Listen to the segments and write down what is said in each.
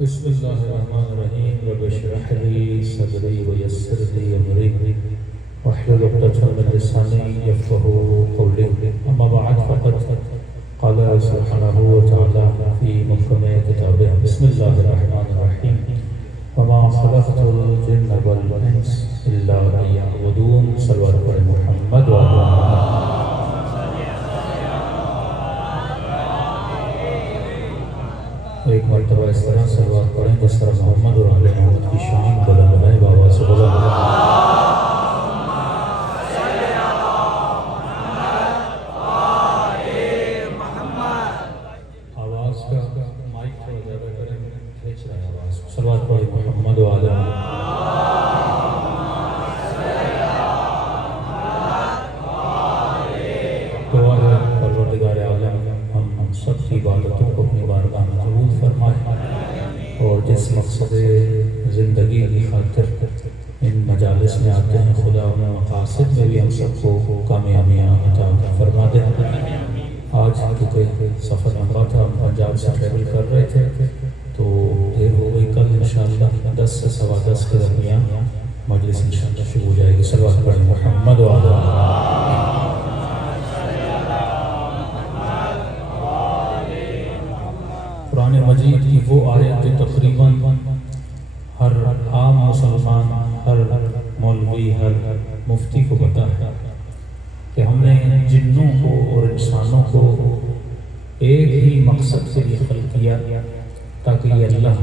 بسم اللہ الرحمن الرحیم رب اشرح لی صدری ویسر لی امری واحلل عقدۃ من لسانی یفقهوا قولی اما بعد فقد قال سبحانہ وتعالی فی محکم کتابہ بسم اللہ الرحمن الرحیم وما خلقت الجن والانس الا لیعبدون صلوات پر محمد وعلی ایک مرتبہ اس طرح صلوات پڑھیں جس طرح محمد اور آل محمد کی شان بلند ہے بابا سے بلند آواز کا مائک تھوڑا زیادہ کریں کھینچ رہا ہے آواز صلوات پڑھیں محمد و آل محمد تو آج پروردگار عالم ہم سب کی عبادتوں کو اپنی بارگاہ میں قبول فرمائے اور جس مقصد زندگی کی خاطر ان مجالس میں آتے ہیں خدا ان مقاصد میں بھی ہم سب کو کامیابیاں عطا فرما دے۔ آج کیونکہ سفر لمبا تھا، ہم پنجاب سے ٹریول کر رہے تھے تو دیر ہو گئی، کل انشاءاللہ 10 سے 10:15 کے درمیان مجلس انشاءاللہ شروع ہو جائے گی۔ صلوات پڑھیں محمد و آل قرآن مجید کی وہ آیت جو تقریباً ہر عام مسلمان، ہر مولوی، ہر مفتی کو پتہ ہے کہ ہم نے جنوں کو اور انسانوں کو ایک ہی مقصد کے لیے خلق کیا تاکہ یہ اللہ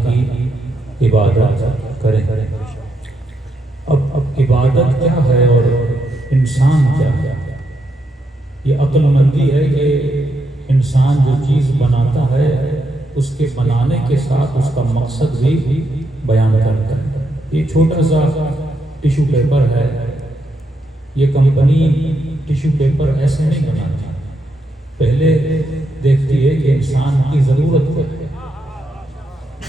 کی عبادت کریں۔ اب عبادت کیا ہے اور انسان کیا ہے؟ یہ عقل مندی ہے کہ انسان جو چیز بناتا ہے اس کے بنانے کے ساتھ اس کا مقصد بھی بیان کرتا ہے۔ یہ چھوٹا سا ٹیشو پیپر ہے، یہ کمپنی ٹیشو پیپر ایسے نہیں بناتی، پہلے دیکھتی ہے کہ انسان کی ضرورت ہے،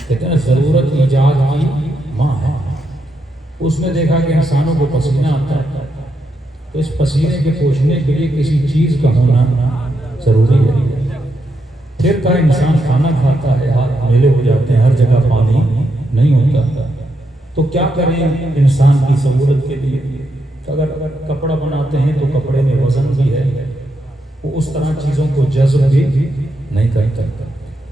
کہتے ہیں ضرورت ایجاد کی ماں ہے۔ اس میں دیکھا کہ انسانوں کو پسینہ آتا ہے، تو اس پسینے کے پوچھنے کے لیے کسی چیز کا ہونا ضروری ہے۔ پھر کہا انسان کھانا کھاتا ہے، ہاتھ میلے ہو جاتے ہیں، ہر جگہ پانی نہیں ہوتا، تو کیا کریں انسان کی ضرورت کے لیے؟ اگر کپڑا بناتے ہیں تو کپڑے میں وزن بھی ہے، وہ اس طرح چیزوں کو جذب بھی نہیں کرتا،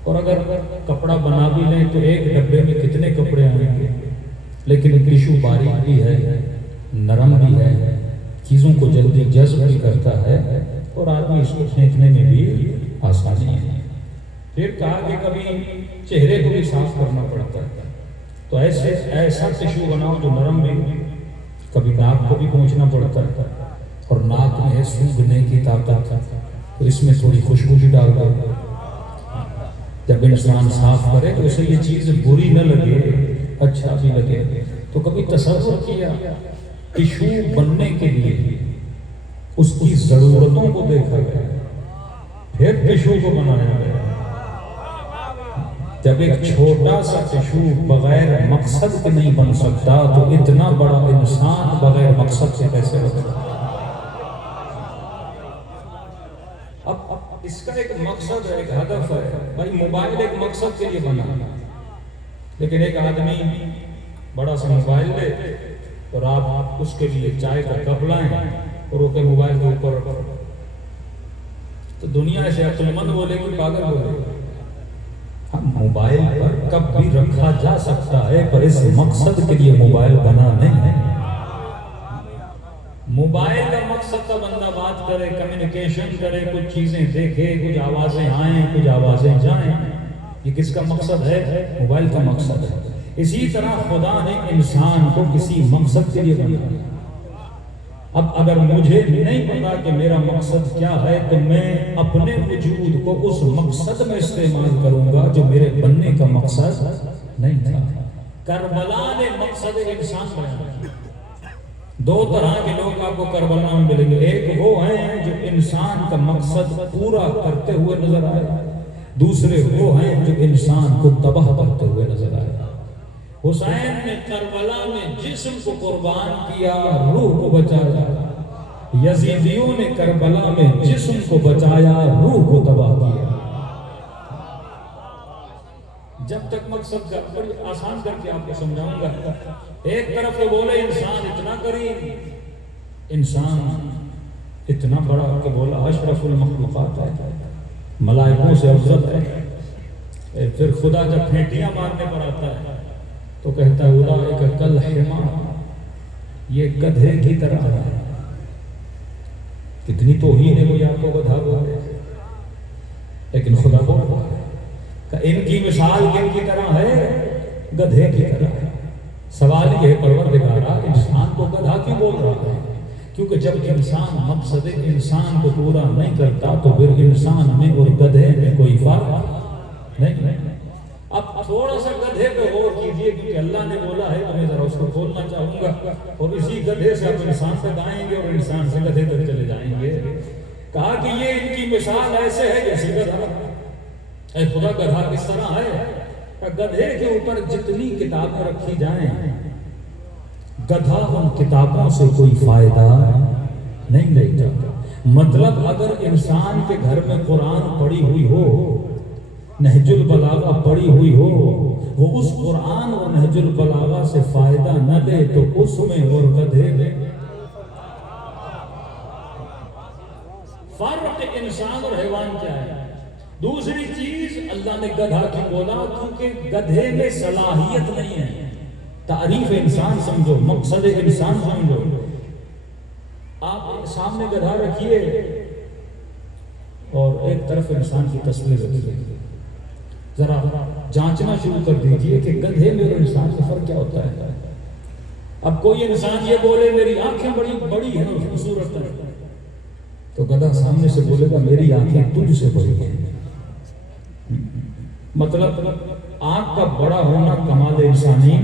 اور اگر کپڑا بنا بھی لیں تو ایک ڈبے میں کتنے کپڑے آئیں گے، لیکن ٹیشو باریک بھی ہے، نرم بھی ہے، چیزوں کو جلدی جذب بھی کرتا ہے، اور آدمی اس کو پھینکنے میں بھی آسانی ہے۔ پھر کہا کہ کبھی چہرے کو بھی صاف کرنا پڑتا ہے، تو ایسا ٹیشو بناؤ جو نرم بھی، کبھی ناک کو بھی پہنچنا پڑتا ہے، اور ناک میں ہے سونگھنے کی طاقت، تو اس میں تھوڑی خوشبو بھی ڈال دو، جب انسان صاف کرے تو اسے یہ چیز بری نہ لگے، اچھا بھی لگے۔ تو کبھی تصور کیا ٹیشو بننے کے لیے اس کی ضرورتوں کو دیکھا گیا، پھر ٹیشو کو بنایا گیا۔ جب ایک چھوٹا سا ٹیشو بغیر مقصد کے نہیں بن سکتا تو اتنا بڑا انسان بغیر مقصد سے کیسے بنتا؟ اب اس کا ایک مقصد ہے، ایک ہدف ہے۔ بھائی موبائل ایک مقصد کے لیے بنا، لیکن ایک آدمی بڑا سا موبائل لے اور آپ اس کے لیے چائے کا کپ لائیں اور وہ کہ موبائل کے اوپر، تو دنیا ایسے عقل مند بولے گی، پاگل بولے گی۔ موبائل پر کب بھی رکھا جا سکتا ہے، پر اس مقصد کے لیے موبائل بنا نہیں ہے۔ موبائل کا مقصد کا بندہ بات کرے، کمیونیکیشن کرے، کچھ چیزیں دیکھے، کچھ آوازیں آئیں، کچھ آوازیں جائیں، یہ کس کا مقصد ہے؟ موبائل کا مقصد ہے۔ اسی طرح خدا نے انسان کو کسی مقصد کے لیے بنایا۔ اب اگر مجھے نہیں پتا کہ میرا مقصد کیا ہے تو میں اپنے وجود کو اس مقصد میں استعمال کروں گا جو میرے بننے کا مقصد نہیں تھا۔ کربلا نے مقصد انسان بنایا۔ دو طرح کے لوگ آپ کو کربلا میں ملیں گے، ایک وہ ہیں جو انسان کا مقصد پورا کرتے ہوئے نظر آئے، دوسرے وہ ہیں جو انسان کو تباہ کرتے ہوئے نظر آئے۔ حسین نے کربلا میں جسم کو قربان کیا، روح کو بچایا۔ یزیدیوں نے کربلا میں جسم کو بچایا، روح کو تباہ کیا۔ جب تک مقصد کا بڑی آسان کر کے آپ کو سمجھاؤں گا۔ ایک طرف تو بولے انسان اتنا کریم، انسان اتنا بڑا کہ بولا اشرف المخلوقات ہے، ملائکوں سے افضل ہے۔ پھر خدا جب پھینٹیاں مارنے پر آتا ہے تو کہتا ہے اولئک کالحمار، یہ گدھے کی طرح ہے۔ کتنی توہین ہے مجھے آپ کو گدھا بولے، لیکن خدا بولتا ہے کہ ان کی مثال کن کی طرح ہے؟ گدھے کی طرح ہے۔ سوال یہ ہے پروردگارا انسان کو گدھا کیوں بول رہا ہے؟ کیونکہ جب انسان مقصد انسان کو پورا نہیں کرتا تو پھر انسان میں اور گدھے میں کوئی فرق نہیں۔ اب تھوڑا سا گدھے پہ غور کیجئے، کیونکہ اللہ نے بولا ہے تو میں ذرا اس کو کھولنا چاہوں گا، اور اسی گدھے سے آپ انسان تک آئیں گے اور انسان سے گدھے تک چلے جائیں گے۔ کہا کہ یہ ان کی مثال ایسے ہے جیسے گدھا۔ اے خدا گدھا کس طرح ہے؟ گدھے کے اوپر جتنی کتابیں رکھی جائیں، گدھا ان کتابوں سے کوئی فائدہ نہیں لیتا۔ مطلب اگر انسان کے گھر میں قرآن پڑھی ہوئی ہو، نہج البلاغہ پڑھی ہوئی ہو، وہ اس قرآن اور نہج البلاغہ سے فائدہ نہ دے تو اس میں اور گدھے میں فرق انسان اور حیوان کیا ہے؟ دوسری چیز اللہ نے گدھا کی بولا کیونکہ گدھے میں صلاحیت نہیں ہے۔ تعریف انسان سمجھو، مقصد انسان سمجھو۔ آپ سامنے گدھا رکھیے اور ایک طرف انسان کی تصویر رکھیے، ذرا جانچنا شروع کر دیجئے کہ گدھے میں اور انسان میں فرق کیا ہوتا ہے۔ اب کوئی انسان یہ بولے میری آنکھیں بڑی بڑی ہیں خوبصورت ہیں، تو گدھا سامنے سے بولے گا میری آنکھیں تجھ سے بڑی ہیں۔ مطلب آنکھ کا بڑا ہونا کمال انسانی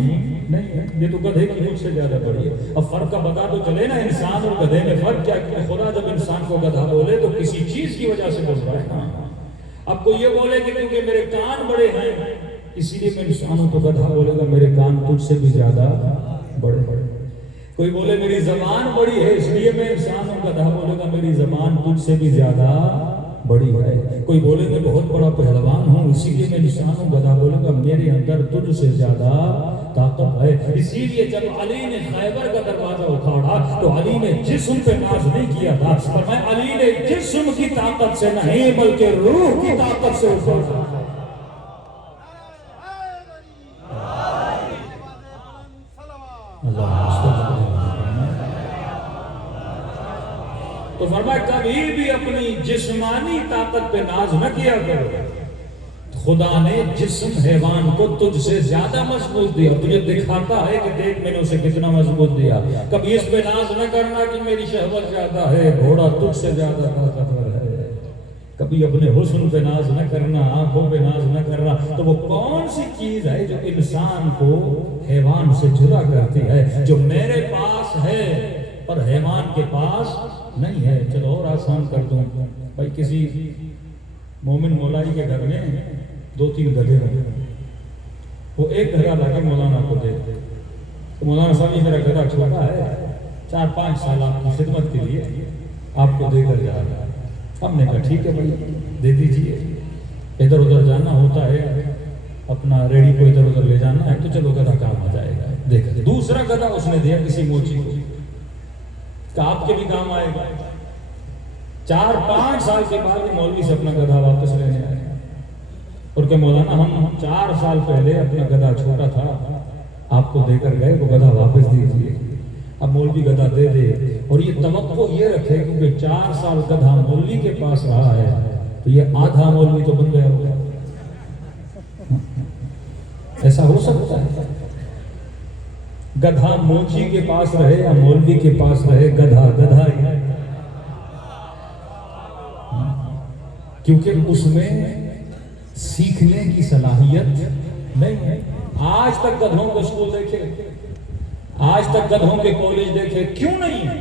نہیں ہے، یہ تو گدھے کی مجھ سے زیادہ بڑی ہے۔ اب فرق کا بتا تو چلے نا، انسان اور گدھے میں فرق کیا کہ خدا جب انسان کو گدھا بولے تو کسی چیز کی وجہ سے بول رہا ہے نا۔ اب کوئی یہ بولے کہ کیونکہ میرے کان بڑے ہیں اسی لیے میں انسان ہوں، تو گدھا بولے گا میرے کان تجھ سے بھی زیادہ بڑے بڑے۔ کوئی بولے میری زبان بڑی ہے اس لیے میں انسان ہوں، گدھا بولے گا میری زبان تجھ سے بھی زیادہ بڑی ہے۔ کوئی بولے میں بہت بڑا پہلوان ہوں اسی لیے میں انسان ہوں، گدھا بولے گا میرے اندر تجھ سے زیادہ طاقت ہے۔ اسی لیے جب علی نے خیبر کا دروازہ اکھاڑا تو علی نے جسم پہ ناز نہیں کیا تھا، فرمایا علی نے جسم کی طاقت سے نہیں بلکہ روح کی طاقت سے اکھاڑا۔ تو فرمایا کبھی بھی اپنی جسمانی طاقت پہ ناز نہ کیا کرو، خدا نے جسم حیوان کو تجھ سے زیادہ مضبوط دیا، تجھے دکھاتا ہے کہ دیکھ میں نے اسے کتنا مضبوط دیا۔ کبھی اس پہ ناز نہ کرنا کہ میری شہوت زیادہ ہے، گھوڑا تجھ سے زیادہ طاقتور ہے۔ کبھی اپنے حسن پہ ناز نہ کرنا، آنکھوں پہ ناز نہ کرنا۔ تو وہ کون سی چیز ہے جو انسان کو حیوان سے جدا کرتی ہے؟ جو میرے پاس ہے پر حیوان کے پاس نہیں ہے۔ چلو اور آسان کر دوں، بھائی کسی مومن مولائی کے گھر میں 2-3 گدھے ہیں، وہ ایک گدھا لا کے مولانا کو دے، تو مولانا صاحب یہ میرا گدھا چھوٹا ہے، 4-5 سال آپ کی خدمت کے لیے آپ کو دے کر جا رہا ہے۔ ہم نے کہا ٹھیک ہے بھائی دے دیجیے، ادھر ادھر جانا ہوتا ہے، اپنا ریڑھی کو ادھر ادھر لے جانا ہے تو چلو گدھا کام آ جائے گا۔ دیکھ دوسرا گدھا اس نے دیا کسی موچی کو کہ آپ کے بھی کام آئے گا۔ 4-5 سال کے بعد مولوی سے اپنا گدھا واپس لینے آئے اور کہ مولانا ہم 4 سال پہلے اپنا گدھا چھوٹا تھا آپ کو دے کر گئے، وہ گدھا واپس دیجیے۔ اب مولوی گدھا دے دے اور یہ توقع یہ رکھے کیونکہ 4 سال گدھا مولوی کے پاس رہا ہے تو یہ آدھا مولوی تو بن گیا ہوگا۔ ایسا ہو سکتا ہے؟ گدھا موچی کے پاس رہے یا مولوی کے پاس رہے، گدھا گدھا ہی ہے، کیونکہ اس میں سیکھنے کی صلاحیت نہیں ہے۔ آج تک گدھوں کے اسکول دیکھے، آج تک گدھوں کے کالج دیکھے، کیوں نہیں ہے؟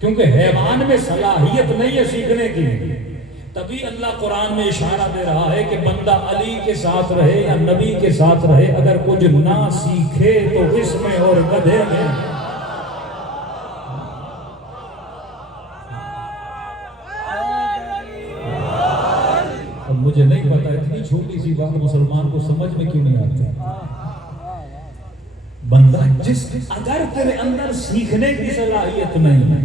کیونکہ حیوان میں صلاحیت نہیں ہے سیکھنے کی۔ تبھی اللہ قرآن میں اشارہ دے رہا ہے کہ بندہ علی کے ساتھ رہے یا نبی کے ساتھ رہے، اگر کچھ نہ سیکھے تو اس میں اور گدھے میں۔ اب مجھے نہیں پتا اتنی چھوٹی سی بات مسلمان کو سمجھ میں کیوں نہیں آتی۔ بندہ اگر تیرے اندر سیکھنے کی صلاحیت نہیں ہے،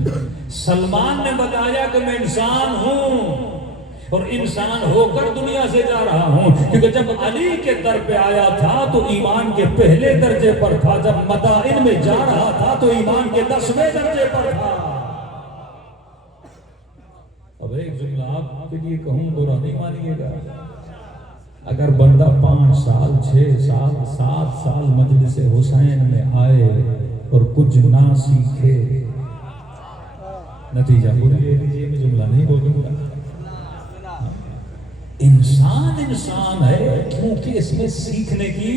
سلمان نے بتایا کہ میں انسان ہوں اور انسان ہو کر دنیا سے جا رہا ہوں، کیونکہ جب علی کے در پہ آیا تھا تو ایمان کے پہلے درجے پر تھا، جب مدائن میں جا رہا تھا تو ایمان کے 10ویں درجے پر تھا۔ اب ایک جملہ آپ کے لیے کہوں برا نہیں مانیے گا، اگر بندہ 5 سال 6 سال 7 سال مجلس حسین میں آئے اور کچھ نہ سیکھے، نتیجہ پورے لے لیجیے، میں جملہ نہیں بولوں گا۔ انسان ہے کیونکہ اس میں سیکھنے کی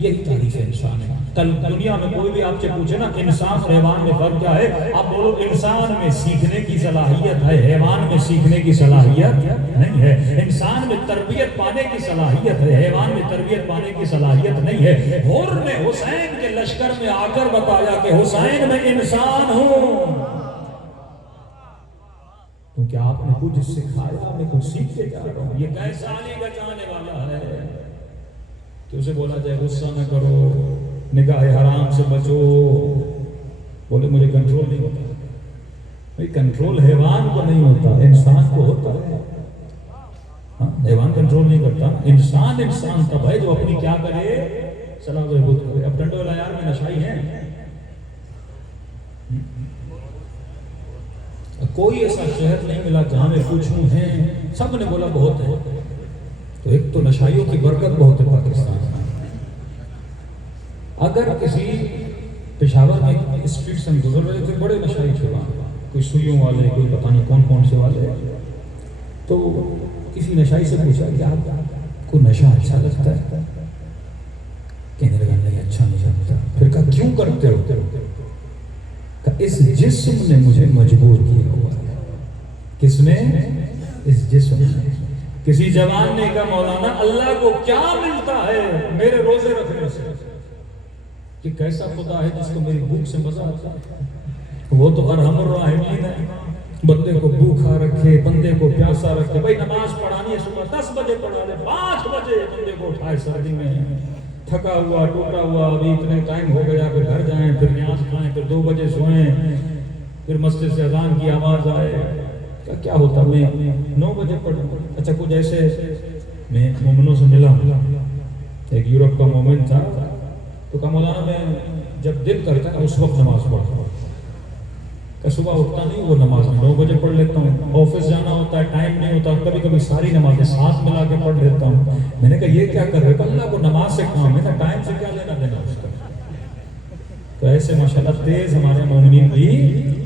یہی تعریف ہے انسان ہے۔ کل دنیا میں کوئی بھی آپ سے پوچھے نا انسان اور حیوان میں فرق کیا ہے، آپ بولو انسان میں سیکھنے کی صلاحیت ہے، حیوان میں سیکھنے کی صلاحیت نہیں ہے۔ انسان میں تربیت پانے کی صلاحیت ہے، حیوان میں تربیت پانے کی صلاحیت نہیں ہے۔ حر نے حسین کے لشکر میں آ کر بتایا کہ حسین میں انسان ہوں، کیونکہ آپ نے کچھ سکھایا، میں کچھ سیکھ کے جا رہا ہوں۔ یہ کیسا علی بچانے والا ہے کہ اسے بولا جائے غصہ نہ کرو، نگاہ حرام سے بچو، بولے مجھے کنٹرول نہیں ہوتا۔ بھئی کنٹرول حیوان کو نہیں ہوتا، انسان کو ہوتا ہے۔ حیوان کنٹرول نہیں کرتا، انسان تب ہے جو اپنی کیا کرے، صلاح و بہبود کرے۔ اب ٹنڈو العیار میں نشائی ہیں، کوئی ایسا شہر نہیں ملا جہاں میں پوچھوں ہیں، سب نے بولا بہت ہے۔ تو ایک تو نشائیوں کی برکت بہت ہے پاکستان میں. اگر کسی پشاور میں اسٹریٹ سے گزر رہے تھے بڑے نشائی چھوڑا، کوئی سوئیوں والے، کوئی پتہ نہیں کون کون سے والے، تو کسی نشائی سے پوچھا کہ آپ کو نشہ اچھا لگتا ہے؟ کہنے لگا نہیں اچھا نہیں لگتا. پھر کہا کیوں کرتے ہو؟ کہ اس جسم نے مجھے مجبور کیا ہوا ہے. کس نے؟ اس جسم نے. کسی جوان نے کہا مولانا اللہ کو کیا ملتا ہے میرے روزے رکھنے سے؟ کہ کیسا خدا ہے جس کو میری بھوک سے مزہ آتا ہے؟ وہ تو ارحم الراحمین ہے، بندے کو بھوکا رکھے، بندے کو پیاسا رکھے. بھائی نماز پڑھانی ہے صبح 10 بجے پڑھا لے، 5 بجے بندے کو اٹھائے سردی میں تھکا ہوا ٹوٹا ہوا، ابھی اتنے ٹائم ہو گیا، پھر گھر جائیں، پھر نیاز کھائیں، پھر 2 بجے سوئیں، پھر مسجد سے اذان کی آواز آئے. کیا ہوتا میں 9 بجے پڑھوں. اچھا کچھ ایسے میں مومنوں سے ملا، ایک یورپ کا مومن تھا، تو کہا مولانا میں جب دل کرتا ہے اس وقت نماز پڑھتا ہوں. کہ صبح اٹھتا نہیں وہ نماز میں 9 بجے پڑھ لیتا ہوں، آفس جانا ہوتا ہے ٹائم نہیں ہوتا، کبھی کبھی ساری نمازیں ساتھ ملا کے پڑھ لیتا ہوں. میں نے کہا یہ کیا کر رہے ہو؟ اللہ کو نماز سے کام ہے نا، ٹائم سے کیا لینا دینا اس کا. تو ایسے ماشاءاللہ تیز ہمارے مومنین بھی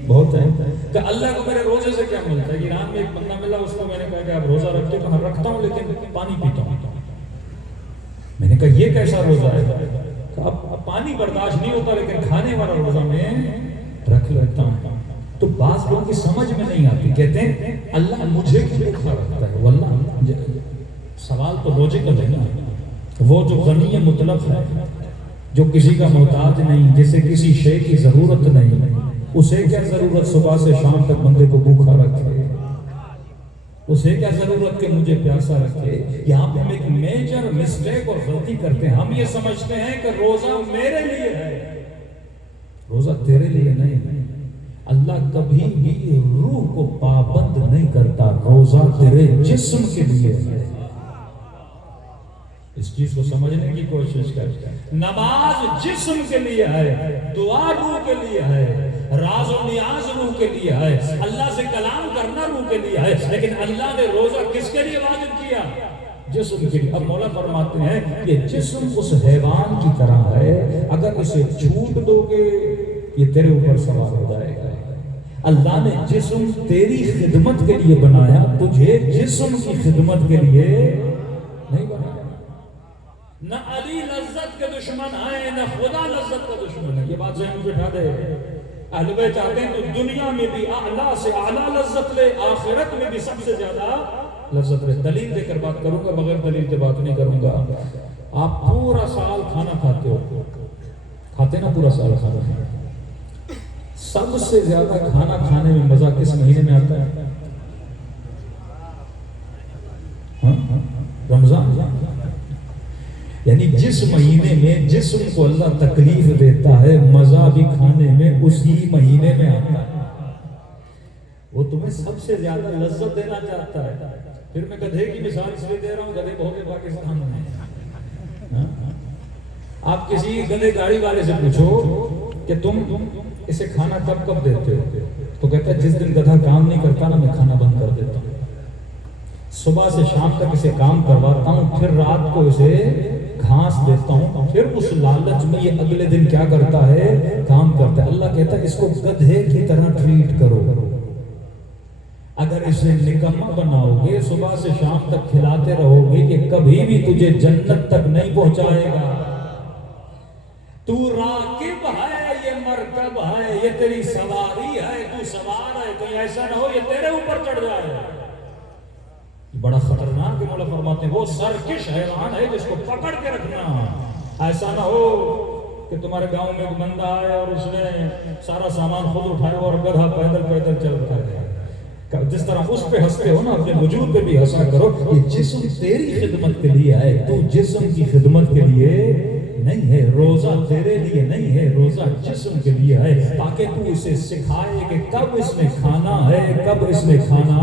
بہت ہیں. کہ اللہ کو میرے روزے سے کیا ملتا ہے؟ ایران میں ایک بندہ ملا، اس کو میں نے کہا کہ آپ روزہ رکھتے ہو؟ کہا رکھتا ہوں لیکن پانی پیتا ہوں. میں نے کہا یہ کیسا روزہ ہے؟ اب پانی برداشت نہیں ہوتا لیکن کھانے والا روزہ میں رکھ لیتا ہوں. تو بعض لوگوں کی سمجھ میں نہیں آتی، کہتے ہیں اللہ مجھے کیوں بھوکا رکھتا ہے؟ واللہ سوال تو لوجیکل ہے نا. وہ جو غنی مطلق ہے، جو کسی کا محتاج نہیں، جسے کسی شے کی ضرورت نہیں، اسے کیا ضرورت صبح سے شام تک بندے کو بھوکا رکھے؟ اسے کیا ضرورت کہ مجھے پیاسا رکھے؟ یہاں پہ ہم ایک میجر مسٹیک اور غلطی کرتے ہیں. ہم یہ سمجھتے ہیں کہ روزہ میرے لیے ہے. روزہ تیرے لیے نہیں. اللہ کبھی بھی روح کو پابند نہیں کرتا، روزہ تیرے جسم کے لیے ہے. اس چیز کو سمجھنے کی کوشش کر. نماز جسم کے لیے ہے، دعا روح کے لیے ہے، راز و نیاز روح کے لیے ہے، اللہ سے کلام کرنا روح کے لیے ہے. لیکن اللہ نے روزہ کس کے لیے واجب کیا؟ جسم کے لیے. اب مولا فرماتے ہیں کہ جسم اس حیوان کی طرح ہے، اگر اسے چھوٹ دو گے یہ تیرے اوپر سوار ہو جائے گا. اللہ نے جسم تیری خدمت کے لیے بنایا، تجھے جسم کی خدمت کے لیے نہیں بنایا. نہ علی لذت کے دشمن آئے، نہ خدا لذت کا دشمن ہے. یہ بات ذہن میں بٹھا دے. اہل بیت چاہتے ہیں تو دنیا میں بھی اعلیٰ سے اعلیٰ لذت لے، آخرت میں بھی سب سے زیادہ لذت لے. دلیل دے کر بات کروں گا، بغیر دلیل کے بات نہیں کروں گا. آپ پورا سال کھانا کھاتے ہو، کھاتے نا پورا سال کھانا. سب سے زیادہ کھانا کھانے میں مزہ کس مہینے میں آتا ہے؟ رمضان. یعنی جس مہینے میں جسم کو اللہ تکلیف دیتا ہے، مزہ بھی کھانے میں اسی مہینے میں آتا ہے. وہ تمہیں سب سے زیادہ لذت دینا چاہتا ہے. پھر میں گدھے کی مثال اس لیے دے رہا ہوں، گدھے بہت پاکستان میں. آپ کسی گدھے گاڑی والے سے پوچھو کہ تم اسے کھانا کب کب دیتے ہو، تو کہتا ہے جس دن گدھا کام نہیں کرتا نا میں کھانا بند کر دیتا ہوں. صبح سے شام تک اسے کام کرواتا ہوں، پھر رات کو اسے گھاس دیتا ہوں، پھر اس لالچ میں یہ اگلے دن کیا کرتا ہے؟ کام کرتا ہے. اللہ کہتا ہے اس کو گدھے کی طرح ٹریٹ کرو. اگر اسے نکما بناؤ گے، صبح سے شام تک کھلاتے رہو گے، کہ کبھی بھی تجھے جنت تک نہیں پہنچائے گا. تو راکب ہے، یہ مرکب ہے، یہ تیری سواری ہے، تو سوار ہے. کہیں ایسا نہ ہو یہ تیرے اوپر چڑھ جائے. بڑا خطرناک ہے. مولا فرماتے ہیں وہ سرکش حیوان ہے جس کو پکڑ کے رکھنا. ایسا نہ ہو کہ تمہارے گاؤں میں ایک بندہ آئے اور اس نے سارا سامان خود اٹھایا اور گدھا پیدل پیدل چل رہا ہے. جس طرح اس پہ ہنستے ہو نا، اپنے وجود پہ بھی ہنسا کرو. یہ جسم تیری خدمت کے لیے ہے، تو جسم کی خدمت کے لیے نہیں ہے. روزہ تیرے لیے نہیں ہے، روزہ جسم کے لیے ہے، تاکہ تو اسے سکھائے کہ کب اس نے کھانا ہے، کب اس نے کھانا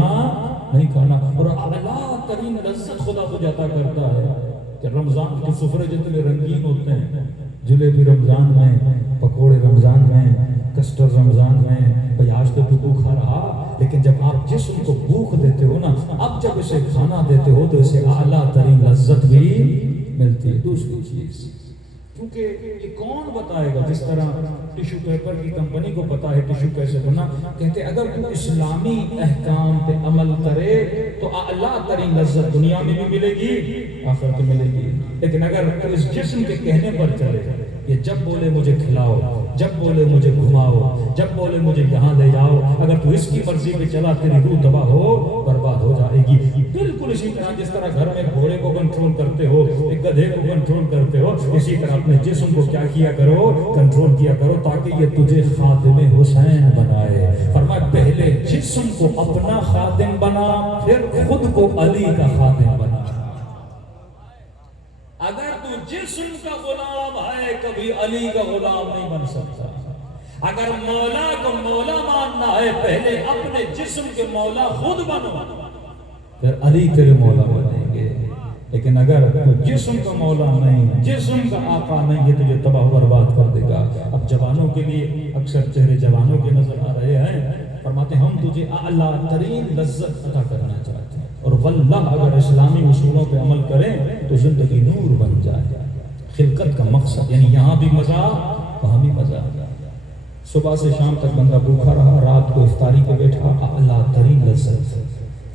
نہیں کھانا. اور اعلیٰ ترین لذت خدا کو عطا کرتا ہے کہ رمضان کے سفرے جتنے رنگین ہوتے ہیں، جلیبی رمضان میں، پکوڑے رمضان میں، کسٹر رمضان میں بھئی آج تو بھوکا رہا، لیکن جب آپ جسم کو بھوک دیتے ہو نا، اب جب اسے کھانا دیتے ہو تو اسے اعلیٰ ترین لذت بھی ملتی ہے۔ دوسری چیز، کیونکہ یہ کون بتائے گا؟ جس طرح ٹیشو پیپر کی کمپنی کو پتا ہے ٹیشو کیسے بنا، کہتے ہیں اگر تو اسلامی احکام پہ عمل کرے تو اعلیٰ ترین لذت دنیا میں بھی ملے گی، آخرت میں ملے گی۔ لیکن اگر تو اس جسم کے کہنے پر چلے، یہ جب بولے مجھے کھلاؤ، جب بولے مجھے گھماؤ، جب بولے مجھے یہاں لے جاؤ، اگر تو اس کی مرضی پہ چلا تیری روح تباہ ہو، برباد ہو جائے گی۔ بالکل اسی طرح جس طرح گھر میں گھوڑے کو کنٹرول کرتے ہو، ایک گدھے کو کنٹرول کرتے ہو، اسی طرح اپنے جسم کو کیا کیا کرو؟ کنٹرول کیا کرو، تاکہ یہ تجھے خادم حسین بنائے۔ فرمایا پہلے جسم کو اپنا خادم بنا، پھر خود کو علی کا خادم بنا۔ اگر تو جسم کا غلام ہے کبھی علی کا غلام نہیں بن سکتا۔ اگر مولا کو مولا ماننا ہے پہلے اپنے جسم کے مولا خود بنو، پھر علی تیرے مولا بنیں گے۔ لیکن اگر تو جسم کا مولا نہیں، جسم کا آقا نہیں، یہ تجھے تباہ و برباد کر دے گا۔ اب جوانوں کے لیے اکثر چہرے جوانوں کے نظر آ رہے ہیں، فرماتے ہیں ہم تجھے اعلیٰ ترین لذت عطا کرنا چاہتے ہیں، اور واللہ اگر اسلامی اصولوں پہ عمل کریں تو زندگی نور بن جائے۔ خلقت کا مقصد یعنی یہاں بھی مزہ وہاں بھی مزہ۔ صبح سے شام تک بندہ بھوکا رہا، رات کو افطاری پہ بیٹھا، اعلیٰ ترین لذت۔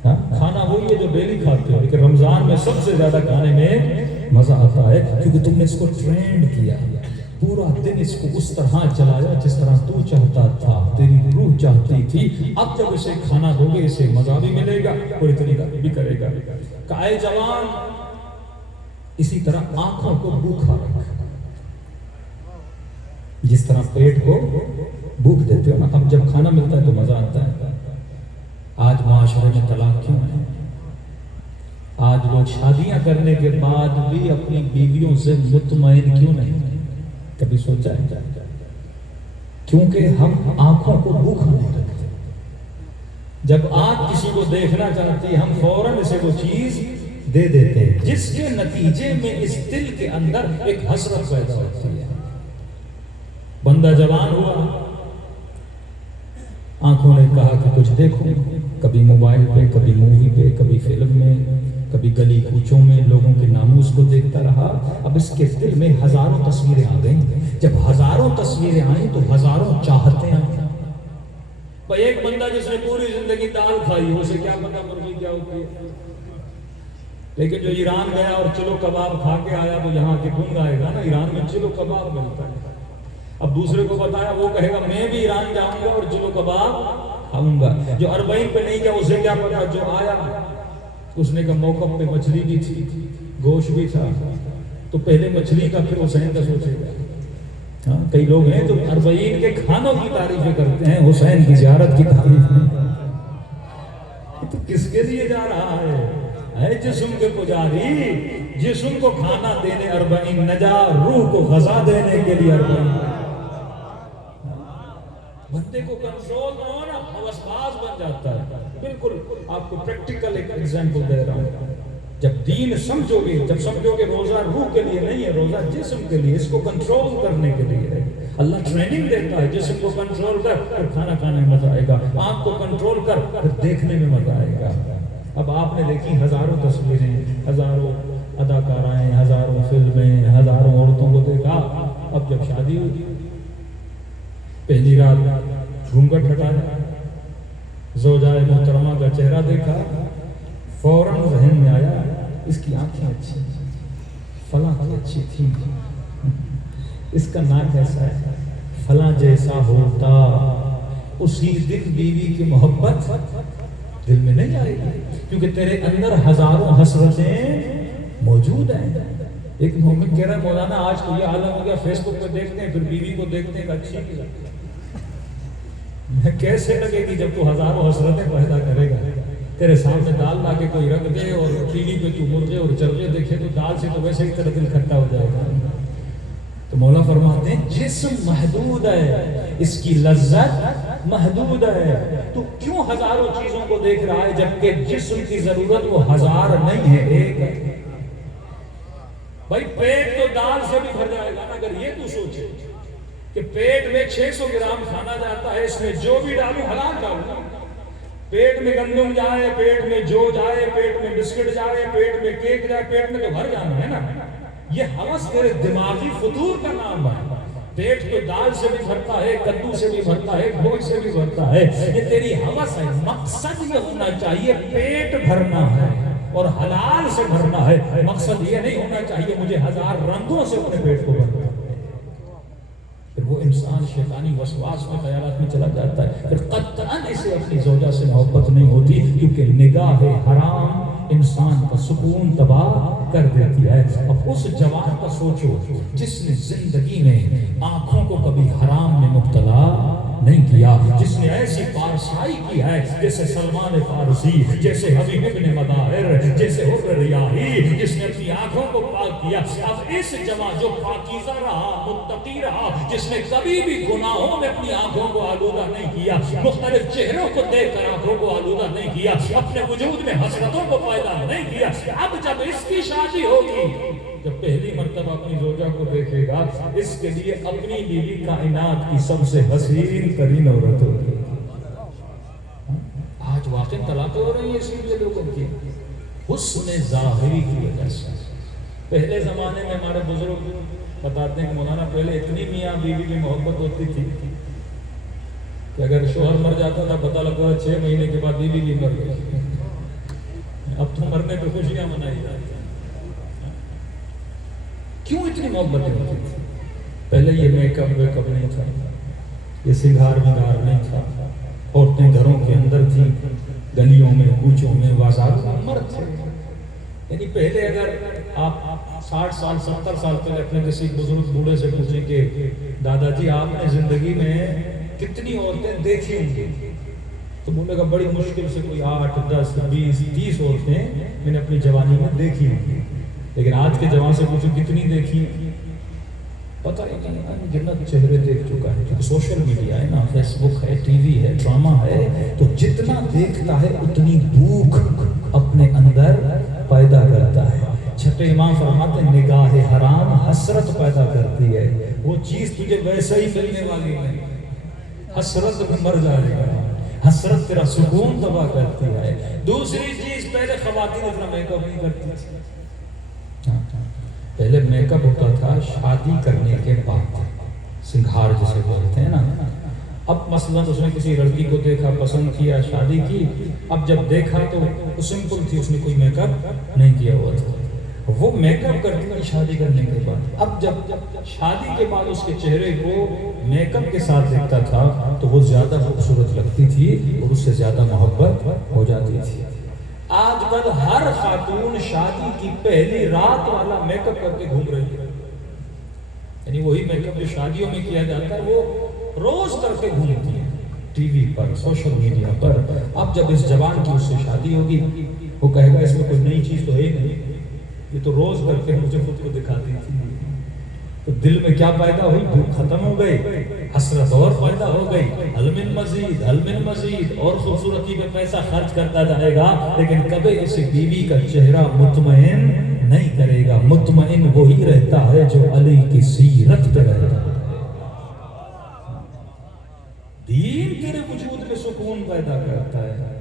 کھانا وہی ہے جو ڈیلی کھاتے ہو، لیکن رمضان میں سب سے زیادہ کھانے میں مزہ آتا ہے، کیونکہ تم نے اس کو ٹرینڈ کیا، پورا دن اس کو اس طرح چلایا جس طرح تو چاہتا تھا، تیری روح چاہتی تھی۔ اب جب اسے کھانا دو گے اسے مزہ بھی ملے گا اور اتنی دیر بھی کرے گا۔ کائے جوان اسی طرح آنکھوں کو بھوکا رکھ، جس طرح پیٹ کو بھوک دیتے ہو نا، اب جب کھانا ملتا ہے تو مزہ آتا ہے۔ آج معاشرے میں طلاق کیوں ہے؟ آج لوگ شادیاں کرنے کے بعد بھی اپنی بیویوں سے مطمئن کیوں نہیں؟ کبھی سوچا ہے؟ کیونکہ ہم آنکھوں کو بھوکا نہیں رکھتے۔ جب آنکھ کسی کو دیکھنا چاہتی ہے ہم فوراً اسے وہ چیز دے دیتے ہیں، جس کے نتیجے میں اس دل کے اندر ایک حسرت پیدا ہوتی ہے۔ بندہ جوان ہوا، آنکھوں نے کہا کہ کچھ دیکھو، کبھی موبائل پہ، کبھی مووی پہ، کبھی فلم میں، کبھی گلی کوچوں میں لوگوں کے ناموس کو دیکھتا رہا۔ اب اس کے دل میں ہزاروں تصویریں آ گئیں، جب ہزاروں تصویریں آئیں تو ہزاروں چاہتیں آئیں۔ بھئی ایک بندہ جس نے پوری زندگی دال کھائی ہو، اسے کیا پتا مرغی کیا ہوتی ہے، لیکن جو ایران گیا اور چلو کباب کھا کے آیا تو یہاں کے گنگ آئے گا نا، ایران میں چلو کباب ملتا ہے۔ اب دوسرے کو بتایا، وہ کہے گا میں بھی ایران جاؤں گا اور چلو کباب کھاؤں گا۔ جو 40 پہ نہیں گیا اسے کیا پتا، جو آیا اس نے کہا موقف پہ مچھلی بھی تھی، گوشت بھی تھا، تو پہلے مچھلی کا پھر حسین کا سوچے گا۔ کئی لوگ ہیں جو 40 کے کھانوں کی تعریفیں کرتے ہیں، حسین کی زیارت کی تعریف نہیں۔ تو کس کے لیے جا رہا ہے جسم کے پجاری، جسم کو کھانا دینے 40 نجا، روح کو غذا دینے کے لیے 40۔ بندے کو کنٹرول نہ ہو نا، ہوسباز بن جاتا ہے۔ بالکل آپ کو پریکٹیکل ایک ایگزامپل دے رہا ہوں۔ جب دین سمجھو گے، جب سمجھو گے روزہ روح کے لیے نہیں ہے، روزہ جسم کے لیے، اس کو کنٹرول کرنے کے لیے ہے۔ اللہ ٹریننگ دیتا ہے، جسم کو کنٹرول کر پھر کھانا کھانے میں مزہ آئے گا، آنکھ کو کنٹرول کر پھر دیکھنے میں مزہ آئے گا۔ اب آپ نے دیکھی ہزاروں تصویریں، ہزاروں اداکارائیں، ہزاروں فلمیں، ہزاروں عورتوں کو دیکھا۔ اب جب شادی ہوئی، پہلی رات گھونگھٹ ہٹایا، زوجائے محترمہ کا چہرہ دیکھا، فوراً ذہن میں آیا اس کی آنکھیں اچھی، فلاں کی اچھی تھی، اس کا ناک ایسا ہے، فلاں جیسا ہوتا۔ اسی دن بیوی کی محبت دل میں نہیں آئے گی، کیونکہ تیرے اندر ہزاروں حسرتیں موجود ہیں۔ ایک مومن کہہ رہا ہے مولانا آج تو یہ عالم ہو گیا، فیس بک پہ دیکھتے ہیں پھر بیوی کو دیکھتے ہیں کہ اچھی نہیں لگتی۔ کیسے لگے گی جب تو ہزاروں حسرتیں پیدا کرے گا؟ تیرے سامنے دال لا کے کوئی رکھ دے اور ٹی وی پہ تو مرغے اور چرغے دیکھے تو دال سے تو ویسے ہی تیرا دل کھٹا ہو جائے گا۔ تو مولا فرماتے ہیں جسم محدود ہے، اس کی لذت محدود ہے، تو کیوں ہزاروں چیزوں کو دیکھ رہا ہے جبکہ جسم کی ضرورت وہ 1000 نہیں ہے، ایک ہے۔ بھائی پیٹ تو دال سے بھی بھر جائے گا نا، اگر یہ تو سوچے کہ پیٹ میں 600 گرام کھانا جاتا ہے، اس میں جو بھی ڈالوں حلال ڈالوں، پیٹ میں گندم جائے، پیٹ میں جو جائے، پیٹ میں بسکٹ جائے، پیٹ میں کیک جائے، پیٹ میں تو بھر جانا ہے نا۔ یہ ہوس تیرے دماغی فطور کا نام ہے۔ پیٹ تو دال سے بھی بھرتا ہے، کدو سے بھی بھرتا ہے، گوشت سے بھی بھرتا ہے، یہ تیری ہوس ہے۔ مقصد یہ ہونا چاہیے پیٹ بھرنا ہے اور حلال سے بھرنا ہے، مقصد یہ نہیں ہونا چاہیے مجھے 1000 رنگوں سے اپنے پیٹ کو بھرنا ہے۔ پھر وہ انسان شیطانی وسواس میں خیالات میں چلا جاتا ہے، پھر قطعاً اسے اپنی زوجہ سے محبت نہیں ہوتی، کیونکہ نگاہ حرام انسان کا سکون تباہ کر دیتی ہے۔ اب اس جوان کا سوچو جس نے زندگی میں آنکھوں کو کبھی حرام میں مبتلا نہیں کیا، جس نے ایسی پارسائی کی ہے جیسے سلمان فارسی، جیسے حبیب ابن مظاہر، جیسے حر ریاحی، جس نے اپنی آنکھوں کو پاک کیا۔ اب اس جوان جو پاکیزہ رہا، متقی رہا، جس نے کبھی بھی گناہوں میں اپنی آنکھوں کو آلودہ نہیں کیا، مختلف چہروں کو دیکھ کر آنکھوں کو آلودہ نہیں کیا، اپنے وجود میں حسرتوں کو پیدا نہیں کیا، اب جب اس کی شادی ہوگی، جب پہلی مرتبہ اپنی زوجہ کو دیکھے گا، اس کے لیے اپنی بیوی کائنات کی سب سے حسین ترین عورت ہوگی۔ آج واقع طلاقیں ہو رہی ہیں اسی لیے لوگوں کی حسن ظاہری کی وجہ سے۔ پہلے زمانے میں ہمارے بزرگ بتاتے ہیں مولانا پہلے اتنی میاں بیوی کی محبت ہوتی تھی کہ اگر شوہر مر جاتا تھا پتہ لگتا 6 مہینے کے بعد بیوی بھی مر گئی۔ اب تو مرنے پہ خوشیاں منائی جاتی ہیں۔ کیوں اتنی محبتیں ہوتی تھی؟ پہلے یہ میک اپ ویک اپ نہیں تھا، یہ سنگھار ونگار نہیں تھا، عورتیں گھروں کے اندر تھیں، گلیوں میں کوچوں میں بازاروں میں مرد تھے۔ یعنی پہلے اگر آپ 60 سال 70 سال پہلے اپنے کسی بزرگ بوڑھے سے پوچھیں کہ دادا جی آپ نے زندگی میں کتنی عورتیں دیکھی ہوں گی، تو بولے گا بڑی مشکل سے کوئی 8 10 20 30 عورتیں میں نے اپنی جوانی میں دیکھی ہوں۔ لیکن آج کے جوان سے پوچھو کتنی دیکھی، پتہ ہی نہیں، جنت چہرے دیکھ چکا ہے، کیونکہ سوشل میڈیا ہے نا، فیس بک ہے، ٹی وی ہے، ڈرامہ ہے، تو جتنا دیکھتا ہے اتنی بھوک اپنے اندر پیدا کرتا ہے۔ چھٹے امام فرماتے ہیں نگاہ حرام حسرت پیدا کرتی ہے، وہ چیز تجھے ویسے ہی ملنے والی نہیں، حسرت میں مر جائے گا، حسرت تیرا سکون تباہ کرتی ہے۔ دوسری چیز، پہلے خواتین اتنا میک اپ نہیں کرتی تھی، پہلے میک اپ ہوتا تھا شادی کرنے کے بعد، سنگھار جسے بولتے ہیں نا۔ اب مثلا اس نے کسی لڑکی کو دیکھا، پسند کیا، شادی کی، اب جب دیکھا تو وہ سمپل تھی، اس نے کوئی میک اپ نہیں کیا ہوا تھا، وہ میک اپ کرتی تھی شادی کرنے کے بعد۔ اب جب شادی کے بعد اس کے چہرے کو میک اپ کے ساتھ دیکھتا تھا تو وہ زیادہ خوبصورت لگتی تھی اور اس سے زیادہ محبت ہو جاتی تھی۔ آج کل ہر خاتون شادی کی پہلی رات والا میک اپ کر کے گھوم رہی ہے، یعنی وہی میک اپ جو شادیوں میں کیا جاتا ہے وہ روز کر کے گھومتی ہے ٹی وی پر، سوشل میڈیا پر۔ اب جب اس جوان کی اس سے شادی ہوگی، وہ کہے گا اس میں کوئی نئی چیز تو ہے نہیں، یہ تو روز کر کے مجھے خود کو دکھاتی تھی۔ تو دل میں کیا پیدا ہوئی؟ بھوک ختم ہو گئی، حسرت اور پیدا ہو گئی، حل من مزید، حل من مزید، اور خوبصورتی پہ پیسہ خرچ کرتا جائے گا، لیکن کبھی اس بیوی کا چہرہ مطمئن نہیں کرے گا۔ مطمئن وہی رہتا ہے جو علی کی سیرت پہ رہتا ہے۔ دین تیرے وجود میں سکون پیدا کرتا ہے۔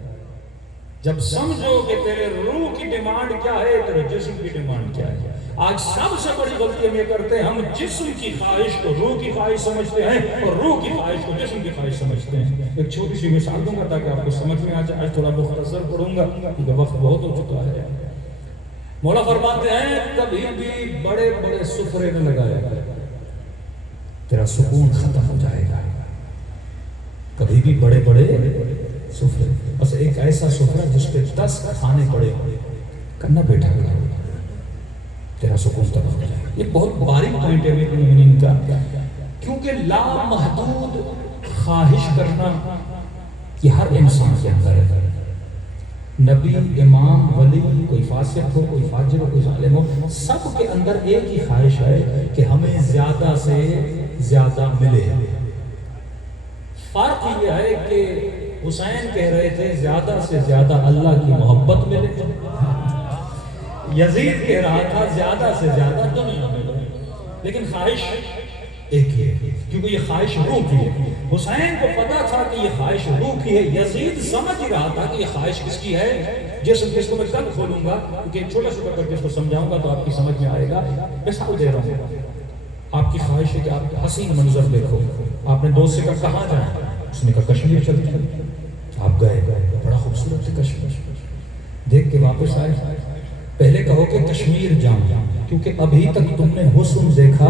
جب سمجھو کہ تیرے روح کی ڈیمانڈ کیا ہے، تیرے جسم کی ڈیمانڈ کیا ہے۔ آج سب سے بڑی غلطی ہم یہ کرتے ہیں، ہم جسم کی خواہش کو روح کی خواہش سمجھتے ہیں اور روح کی خواہش کو جسم کی خواہش سمجھتے ہیں۔ ایک چھوٹی سی مثال دوں گا تاکہ آپ کو سمجھ میں آ جائے، آج تھوڑا مختصر پڑھوں گا کیونکہ وقت بہت ہو چکا ہے۔ مولا فرماتے ہیں کبھی بھی بڑے بڑے سفرے نہ لگایا کر، تیرا سکون ختم ہو جائے گا۔ کبھی بھی بڑے بڑے سفرے، بس ایک ایسا سفرہ جس پہ 10 کھانے پڑے کرنا بیٹھا گیا، تیرا سکون تباہ ہو جائے گا۔ یہ بہت باریک پوائنٹ ہے امیر المومنین کا، کیونکہ لامحدود خواہش کرنا یہ ہر انسان کے اندر ہے۔ نبی، امام، ولی، کوئی فاسق ہو، کوئی فاجر ہو، کوئی ظالم ہو، سب کے اندر ایک ہی خواہش ہے کہ ہمیں زیادہ سے زیادہ ملے۔ فرق یہ ہے کہ حسین کہہ رہے تھے زیادہ سے زیادہ اللہ کی محبت ملے، یزید کہہ رہا تھا زیادہ سے زیادہ دنیا ملے، لیکن خواہش ایک ہی ہے۔ کیونکہ یہ خواہش روح کی ہے. حسین کو پتا تھا کہ یہ خواہش روح کی ہے. یزید سمجھ رہا تھا کہ یہ خواہش کس کی ہے. جس کو میں کل کھولوں گا کیونکہ چھوٹا چھوٹا کر کے اس کو سمجھاؤں گا تو آپ کی سمجھ میں آئے گا. مثال دے رہا ہوں. آپ کی خواہش ہے کہ آپ حسین منظر دیکھو. آپ نے دوست سے کہا کہاں جائیں؟ اس نے کہا کشمیر چلتے ہیں. آپ گئے, بڑا خوبصورت ہے کشمیر. دیکھ کے واپس آئے. پہلے کہو کہ کشمیر جاؤں کیونکہ ابھی تک تم نے حسن دیکھا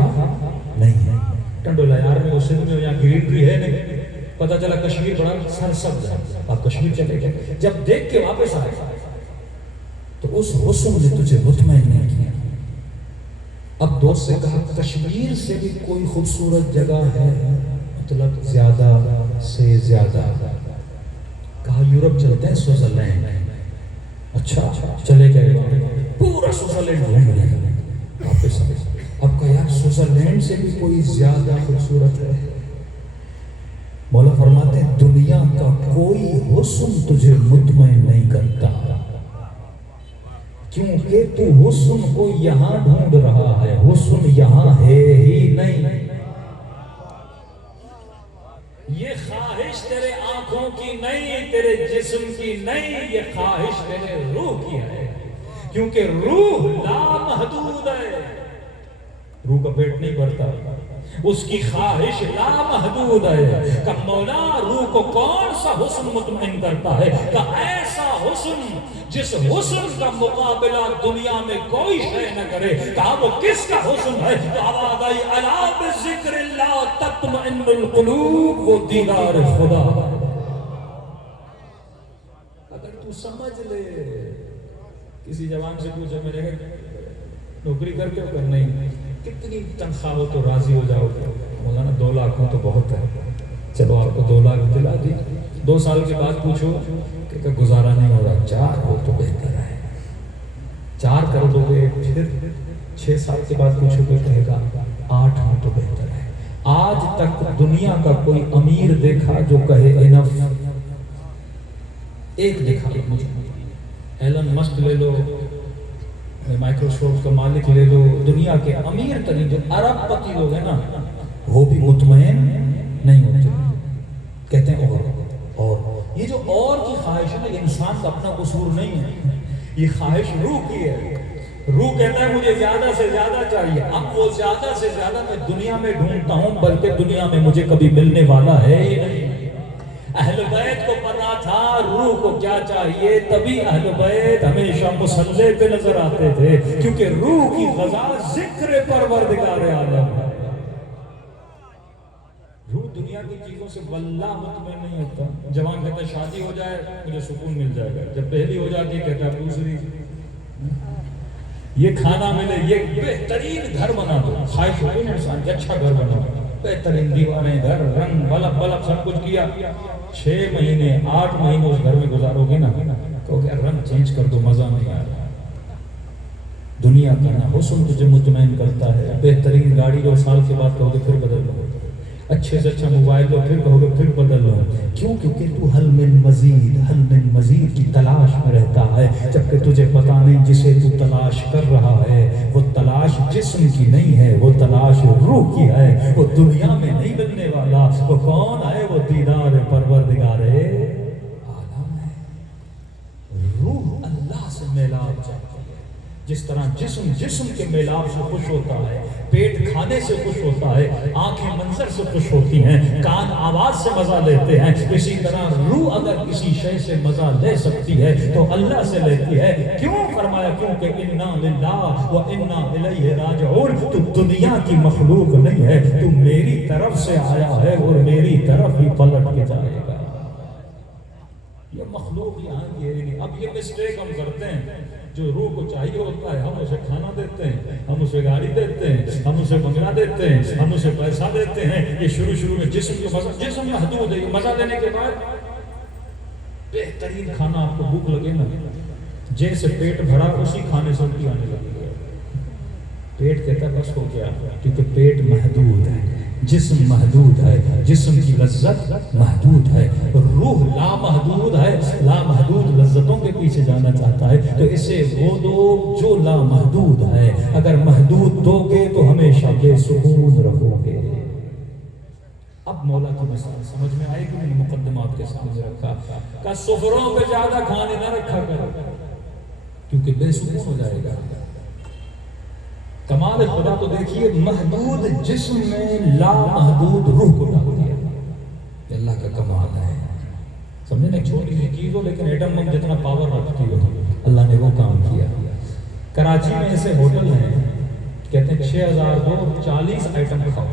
نہیں ہے. ٹنڈولا یار میں حسن میں یہاں گرینری ہے نہیں, پتہ چلا کشمیر بڑا سرسبز ہے. آپ کشمیر چلے گئے. جب دیکھ کے واپس آئے تو اس حسن نے تجھے مطمئن نہیں کیا. اب دوست سے کہا کشمیر سے بھی کوئی خوبصورت جگہ ہے, مطلب زیادہ سے زیادہ. کہا یورپ چلتے ہیں, سوئٹزرلینڈ. اچھا چلے گئے, پورا سوئٹزرلینڈ گھوم لیا. واپس آئے. اب کہا یار سوئٹزرلینڈ سے بھی کوئی زیادہ خوبصورت ہے. مولا فرماتے ہیں دنیا کا کوئی حسن تجھے مطمئن نہیں کرتا کیونکہ تو حسن کو یہاں ڈھونڈ رہا ہے. حسن یہاں ہے ہی نہیں. یہ خواہش تیرے آنکھوں کی نہیں, تیرے جسم کی نہیں, یہ خواہش تیرے روح کی ہے. کیونکہ روح لامحدود ہے. روح کا پیٹ نہیں بھرتا, اس کی خواہش لامحدود ہے. کہ مولا روح کو کون سا حسن مطمئن کرتا ہے؟ کہ ایسا حسن جس حسن کا مقابلہ دنیا میں کوئی شے نہ کرے. کہا وہ کس کا حسن ہے؟ تو آواز آئی الا بذکر اللہ تطمئن القلوب, وہ دیدار خدا. اگر تو سمجھ لے, کسی جوان سے پوچھا میں نے کہا نوکری کرتے ہو کہ نہیں, کتنی تنخواہ ہو تو راضی ہو جاؤ گے؟ مولانا 2 لاکھ ہو تو بہت ہے. چلو آپ کو 2 لاکھ دلا دی. 2 سال کے بعد پوچھو کہ گزارا نہیں ہو رہا, 4 ہو تو بہتر ہے. 4 کر دو گے. پھر 6 سال کے بعد پوچھو گے, کہے گا 8 ہو تو بہتر ہے. آج تک دنیا کا کوئی امیر دیکھا جو کہے انف؟ ایک دیکھا مجھے. ایلن مسک لے لو, مائکروسافٹ کا مالک لے لو, دنیا کے امیر ترین جو ارب پتی لوگ ہیں نا, وہ بھی مطمئن نہیں ہوتے. کہتے ہیں اور یہ جو اور کی خواہش ہے نا, یہ انسان کا اپنا قصور نہیں ہے, یہ خواہش روح کی ہے. روح کہتا ہے مجھے زیادہ سے زیادہ چاہیے. اب وہ زیادہ سے زیادہ میں دنیا میں ڈھونڈتا ہوں, بلکہ دنیا میں مجھے کبھی ملنے والا ہے ہی نہیں. اہل بیت کو پتا تھا روح کو کیا چاہیے, تبھی اہل بیت ہمیشہ مصلی پہ نظر آتے تھے, کیونکہ روح کی غذا ذکر پروردگار عالم ہے. روح دنیا کی چیزوں سے واللہ مطمئن نہیں ہوتا. جوان کہتا ہے شادی ہو جائے مجھے سکون مل جائے گا, جب پہلی ہو جاتی ہے کہتا ہے دوسری. یہ کھانا ملے, یہ بہترین گھر بنا دو. خواہش ہوئی نا انسان کہ اچھا گھر بنا دو, بہترین دیواریں, گھر, رنگ, بلب بلب سب کچھ کیا. 6 مہینے 8 مہینے اس گھر میں گزارو گے نا, کہو گے رنگ چینج کر دو, مزہ نہیں آ رہا. دنیا کا نا حسن تجھے مطمئن کرتا ہے. بہترین گاڑی لو, سال کے بعد کہو گے پھر بدل لو. اچھے سے اچھا موبائل لو, پھر کہو گے پھر بدل لو. کیوں؟ کیونکہ تو حل من مزید کی تلاش میں رہتا ہے, جبکہ تجھے پتا نہیں جسے تو تلاش کر رہا ہے وہ تلاش جسم کی نہیں ہے, وہ تلاش روح کی ہے. وہ دنیا میں نہیں ملنے والا. وہ کون ہے؟ وہ دیدار پروردگار عالم ہے. روح اللہ سے میلاب چاہتی ہے. جس طرح جسم کے میلاب سے خوش ہوتا ہے, پیٹ کھانے سے خوش ہوتا ہے, آنکھیں منظر سے خوش ہوتی ہیں, کان آواز سے مزہ لیتے ہیں, اسی طرح روح اگر کسی شے سے مزہ لے سکتی ہے تو اللہ سے لیتی ہے. کیوں؟ فرمایا کیونکہ انا للہ و انا الیہ راجعون. تو دنیا کی مخلوق نہیں ہے, تو میری طرف سے آیا ہے اور میری طرف ہی پلٹ کے جائے گا. یہ مخلوق یہاں کی ہے نہیں. اب یہ مسٹیک ہم کرتے ہیں, جو روح کو چاہیے ہوتا ہے ہم اسے کھانا دیتے ہیں, ہم اسے گاڑی دیتے ہیں, ہم اسے بنگلہ دیتے ہیں, ہم اسے پیسہ دیتے ہیں. یہ شروع میں جسم کے مزہ, جسم محدود ہے. مزہ دینے کے بعد بہترین کھانا آپ کو بھوک لگے نا, جیسے پیٹ بھرا اسی کھانے سے الٹی آنے لگی. پیٹ کہتا ہے بس ہو گیا, کیونکہ پیٹ محدود ہے, جسم محدود ہے, جسم کی لذت محدود ہے. روح لامحدود ہے, لامحدود لذتوں کے پیچھے جانا چاہتا ہے. تو اسے وہ دو جو لامحدود ہے. اگر محدود دو گے تو ہمیشہ بے سکون رہو گے. اب مولا کی مثال سمجھ میں آئی کہ میں نے مقدمہ آپ کے سامنے رکھا کہ سفروں پہ زیادہ کھانے نہ رکھا کرو کیونکہ بے سکون ہو جائے گا. کمال خدا تو دیکھیے محدود جسم میں لا محدود روح کو ڈال دیا. یہ اللہ کا کمال ہے. سمجھے نا ایک چھوٹی سی چیز ہو لیکن ایٹم بم جتنا پاور رکھتی ہو اللہ نے وہ کام کیا. کراچی میں ایسے ہوٹل ہیں کہتے ہیں 6000 دو 40 آئٹم کھاؤ.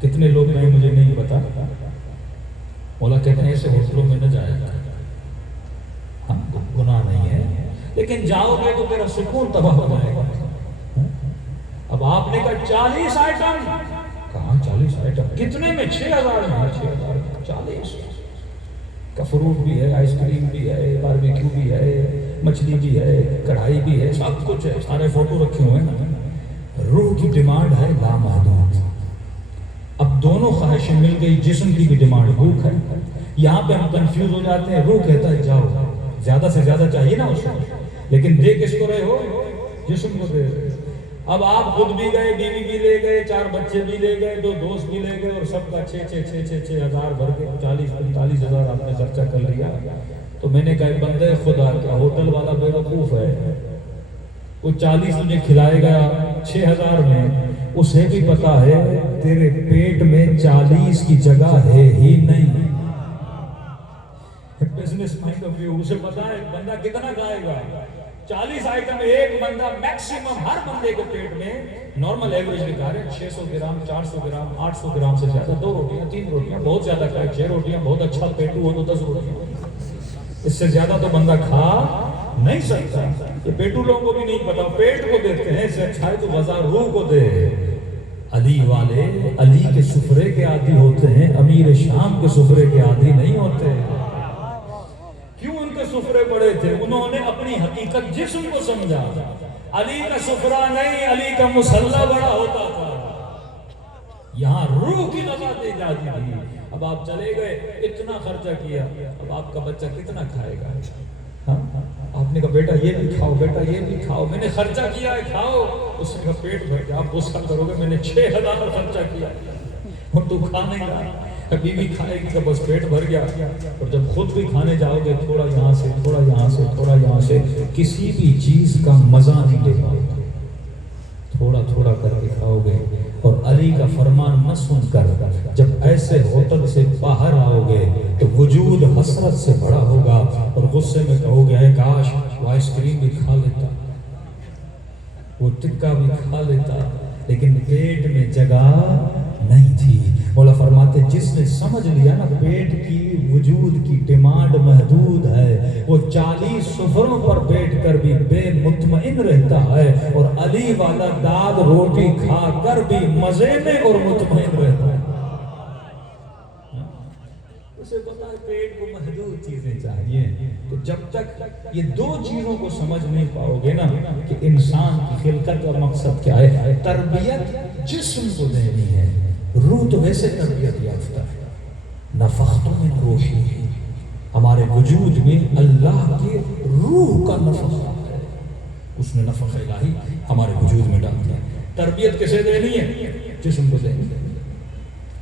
کتنے لوگ ہیں مجھے نہیں پتا. مولا کہتے ہیں ایسے ہوٹلوں میں نہ جایا جائے. ہم گناہ نہیں ہے لیکن جاؤ گے تو تیرا سکون تباہ ہو جائے گا. اب آپ نے کہا 40 آئٹم. کہاں 40 آئٹم کتنے میں 6000 میں 6000 40 کا فروٹ بھی ہے آئس کریم بھی ہے باربیکیو بھی ہے مچھلی بھی ہے کڑھائی بھی ہے سب کچھ ہے. سارے فوٹو رکھے ہوئے ہیں. روح کی ڈیمانڈ ہے لامحدود. اب دونوں خواہشیں مل گئی. جسم کی بھی ڈیمانڈ بھوک ہے. یہاں پہ ہم کنفیوز ہو جاتے ہیں. روح کہتا ہے جاؤ زیادہ سے زیادہ چاہیے نا اس کو لیکن دے کس کو رہے ہو جسم کو دے. اب آپ خود بھی گئے بیوی بھی لے گئے 4 بچے بھی لے گئے 2 دوست بھی لے گئے اور سب کا 6,000 بھر کے 40-45 ہزار آپ نے خرچہ کر لیا. تو میں نے کہا بندے خدا کا ہوٹل والا بے وقوف ہے. وہ 40 تجھے کھلائے گا 6,000 میں. اسے بھی پتا ہے تیرے پیٹ میں 40 کی جگہ ہے ہی نہیں. بزنس پوائنٹ آف ویو اسے پتا ہے بندہ کتنا کھائے گا. 40 آئٹم ایک بندہ میکسیمم ہر بندے کے پیٹ میں نارمل ایوریج دکھا رہے 600 گرام 400 گرام 800 گرام سے زیادہ. 2 روٹیاں 3 روٹیاں بہت زیادہ کھائے 6 روٹیاں بہت اچھا پیٹو ہو تو 10 روٹیاں. اس سے زیادہ تو بندہ کھا نہیں سکتا. یہ پیٹو لوگوں کو بھی نہیں پتا پیٹ کو دیتے ہیں. اس سے اچھا ہے تو غذا روح کو دے. علی والے علی کے سفرے کے عادی ہوتے ہیں امیر شام کے سفرے کے عادی نہیں ہوتے. کیوں ان کے سفرے بڑے تھے؟ انہوں نے اپنی حقیقت جسم کو سمجھا. علی کا سفرہ نہیں علی کا مصلی بڑا ہوتا تھا. یہاں روح کی غذا دی جاتی تھی. اب آپ چلے گئے اتنا خرچہ کیا. اب آپ کا بچہ کتنا کھائے گا؟ آپ نے کہا بیٹا یہ بھی کھاؤ بیٹا یہ بھی کھاؤ. میں نے خرچہ کیا ہے کھاؤ. اس نے کہا پیٹ بھر گیا. آپ غصہ کرو گے میں نے 6,000 خرچہ کیا اور تو کھا نہیں رہا. بیوی کھائے گی کہ بس پیٹ بھر گیا. اور جب خود بھی کھانے جاؤ گے تھوڑا یہاں سے تھوڑا یہاں سے تھوڑا یہاں سے کسی بھی چیز کا مزہ نہیں لے پاؤ گے. تھوڑا تھوڑا کر کے کھاؤ گے. اور علی کا فرمان نہ سن کر جب ایسے ہوٹل سے باہر آؤ گے تو وجود حسرت سے بڑا ہوگا اور غصے میں کہو گے اے کاش وہ آئس کریم بھی کھا لیتا وہ ٹکا بھی کھا لیتا لیکن پیٹ میں جگہ نہیں تھی. مولا فرماتے جس نے سمجھ لیا نا پیٹ کی وجود کی ڈیمانڈ محدود ہے وہ 40 سفروں پر بیٹھ کر بھی بے مطمئن رہتا ہے. اور علی والا دال روٹی کھا کر بھی مزے میں اور مطمئن رہتا ہے. اسے پتا ہے پیٹ کو محدود چیزیں چاہیے. تو جب تک یہ 2 چیزوں کو سمجھ نہیں پاؤ گے نا کہ انسان کی خلقت اور مقصد کیا ہے. تربیت جسم کو دینی ہے. روح تو ویسے تربیت یافتہ ہے. نفخت من روحی ہمارے وجود میں اللہ کے روح کا نفخہ ہے. اس نے نفخ الہی ہمارے وجود میں ڈال دیا. تربیت کسے دینی ہے؟ جسم کو دینی ہے.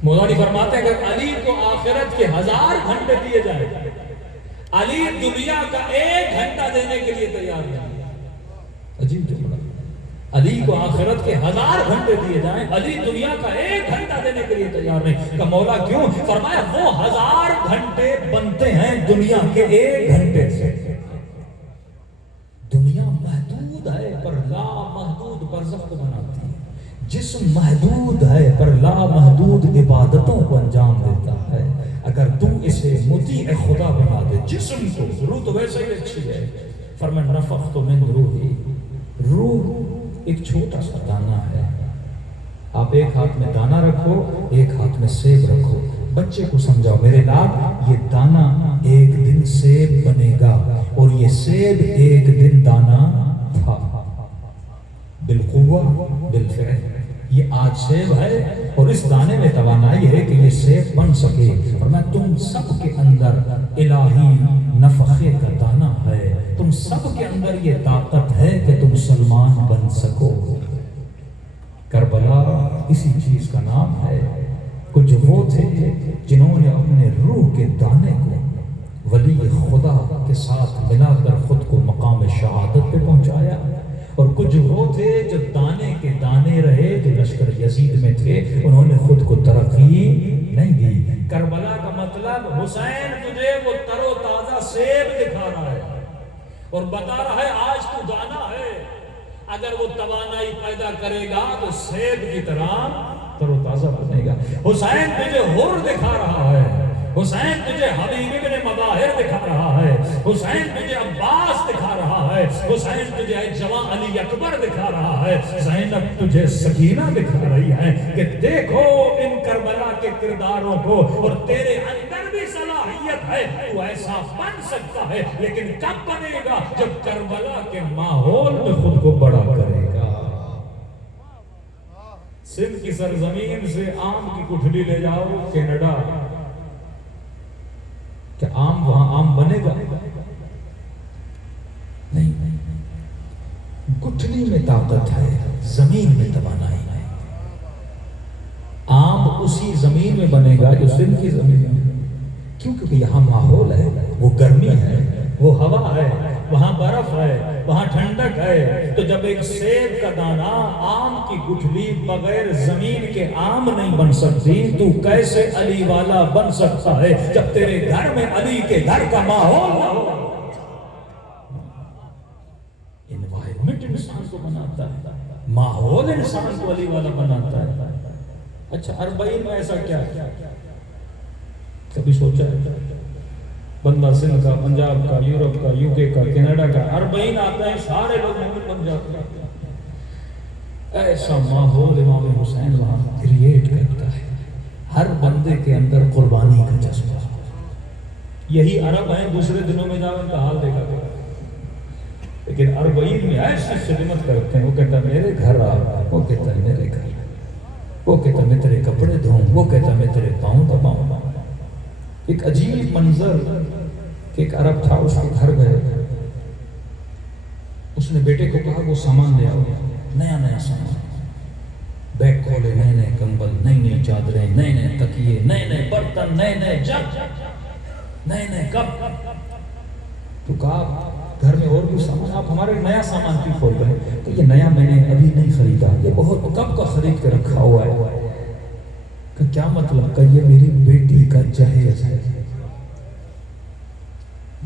مولا علی فرماتے ہیں اگر علی کو آخرت کے 1000 گھنٹے دیے جائے علی دنیا کا 1 گھنٹہ دینے کے لیے تیار نہیں. عجیب جملہ. علی کو آخرت کے 1000 گھنٹے دیے جائیں علی دنیا کا 1 گھنٹہ دینے کے لیے تیار نہیں. کہ مولا کیوں؟ فرمایا وہ 1000 گھنٹے بنتے ہیں دنیا کے 1 گھنٹے سے. دنیا محدود ہے پر لا محدود برزخ کو بناتی ہے. جسم محدود ہے پر لا محدود عبادتوں کو انجام دیتا ہے. اگر تم اسے مطیع خدا بنا دے جسم کو. روح تو ویسے ہی اچھی ہے. فرمایا نفخت من روحی. روح ایک چھوٹا سا دانہ ہے. آپ ایک ہاتھ میں دانہ رکھو ایک ہاتھ میں سیب رکھو. بچے کو سمجھاؤ میرے لال یہ دانہ ایک دن سیب بنے گا اور یہ سیب ایک دن دانہ تھا. بالقوہ بالفعل. یہ آج سیب ہے اور اس دانے میں توانائی ہے کہ یہ سیب بن سکے. فرمایا تم سب کے اندر الہی نفخے کا دانہ ہے. تم سب کے اندر یہ طاقت ہے کہ تم مسلمان بن سکو. کربلا اسی چیز کا نام ہے. کچھ وہ تھے جنہوں نے اپنے روح کے دانے کو ولی خدا کے ساتھ ملا کر خود کو مقام شہادت پہ پہنچایا، اور کچھ وہ تھے جو دانے کے دانے رہے، جو لشکر یزید میں تھے، انہوں نے خود کو ترقی نہیں دی۔ کربلا کا مطلب حسین تجھے وہ تر و تازہ سیب دکھا رہا ہے اور بتا رہا ہے آج تو دانا ہے، اگر وہ توانائی پیدا کرے گا تو سیب کی طرح تر و تازہ بنے گا۔ حسین تجھے حور دکھا رہا ہے، حسین تجھے حبیب ابن مظاہر دکھا رہا ہے، حسین تجھے عباس دکھا رہا ہے، حسین تجھے جوان علی اکبر دکھا رہا ہے، زینب تجھے سکینہ دکھا رہی ہے کہ دیکھو ان کربلا کے کرداروں کو، اور تیرے اندر بھی صلاحیت ہے، تو ایسا بن سکتا ہے، لیکن کب بنے گا؟ جب کربلا کے ماحول میں خود کو بڑا کرے گا۔ سندھ کی سرزمین سے آم کی گٹھلی لے جاؤ کینیڈا، کہ آم وہاں آم بنے گا؟ نہیں، گٹھلی میں طاقت ہے، زمین میں توانائی ہے۔ آم اسی زمین میں بنے گا جو سندھ کی زمین میں، کیوں؟ کیونکہ یہاں ماحول ہے، وہ گرمی ہے، وہ ہوا ہے، وہاں برف ہے، وہاں ٹھنڈک ہے۔ تو جب ایک سیب کا دانہ، آم کی گٹھلی بغیر زمین کے آم نہیں بن سکتی، تو کیسے علی والا بن سکتا ہے جب تیرے گھر میں علی کے گھر کا ماحول نہ ہو؟ انوائرمنٹ انسان کو بناتا ہے، ماحول انسان کو علی والا بناتا ہے۔ اچھا، اربعین میں ایسا کیا کبھی سوچا ہے؟ بندہ سندھ کا، پنجاب کا، یورپ کا، یو کے کا، کینیڈا کا، اربعین آتا ہے، سارے لوگ مومن بن جاتے ہیں۔ ایسا ماحول امام حسین وہاں کریٹ کرتا ہے، ہر بندے کے اندر قربانی کا جذبہ۔ یہی عرب ہیں، دوسرے دنوں میں جاؤ ان کا حال دیکھا گیا، لیکن اربعین میں ایسی خدمت کرتے ہیں۔ وہ کہتا ہے میرے گھر آ، وہ کہتا ہے میرے گھر، وہ کہتا ہے میں تیرے کپڑے دھوں، وہ کہتا ہے میں تیرے پاؤں دباؤں۔ ایک عجیب منظر کہ ایک عرب تھا، اس کے گھر گئے، اس نے بیٹے کو کہا وہ سامان لے آؤ، نیا نیا سامان، بیگ کھولے، نئے نئے کمبل، نئی نئی چادریں، نئے نئے تکیے، نئے نئے برتن، نئے نئے جگ، نئے نئے کپ۔ تو کہا گھر میں اور بھی سامان، آپ ہمارے نیا سامان کیوں کھول رہے ہیں؟ تو یہ نیا میں نے ابھی نہیں خریدا، یہ بہت کب کا خرید کے رکھا ہوا ہے۔ کہ کیا مطلب؟ کہ یہ میری بیٹی کا جہیز ہے،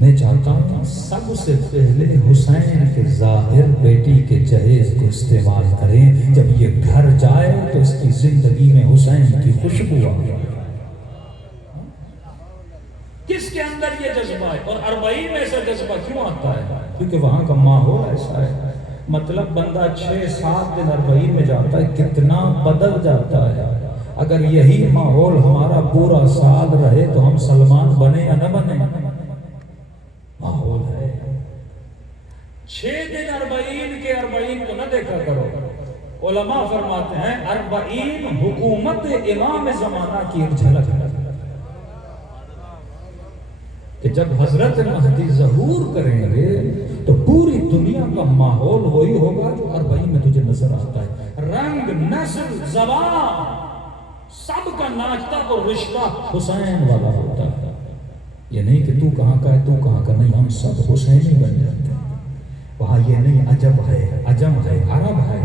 میں چاہتا ہوں سب سے پہلے حسین کے ظاہر بیٹی کے جہیز کو استعمال کریں، جب یہ گھر جائے تو اس کی زندگی میں حسین کی خوشبو آئے۔ کس کے اندر یہ جذبہ ہے؟ اور اربعین میں سے جذبہ کیوں آتا ہے؟ کیونکہ وہاں کا ماحول ایسا ہے۔ مطلب بندہ 6-7 دن اربعین میں جاتا ہے، کتنا بدل جاتا ہے۔ اگر یہی ماحول ہمارا پورا سال رہے تو ہم سلمان بنے یا نہ بنے؟ ماحول ہے۔ 6 دن اربعین کے اربعین کو نہ دیکھا کرو۔ علماء فرماتے ہیں اربعین حکومت امام زمانہ کی ایک جھلک ہے، کہ جب حضرت مہدی ظہور کریں گے تو پوری دنیا کا ماحول وہی ہوگا جو اربعین میں تجھے نظر آتا ہے۔ رنگ، نسل، زبان، سب کا ناچتا اور رشتہ حسین والا ہوتا ہے۔ یہ نہیں کہ تو کہاں کا ہے، تو کہاں کا، نہیں، ہم سب حسینی بن جاتے ہیں۔ وہاں یہ نہیں عجب ہے، عجم ہے، عرب ہے،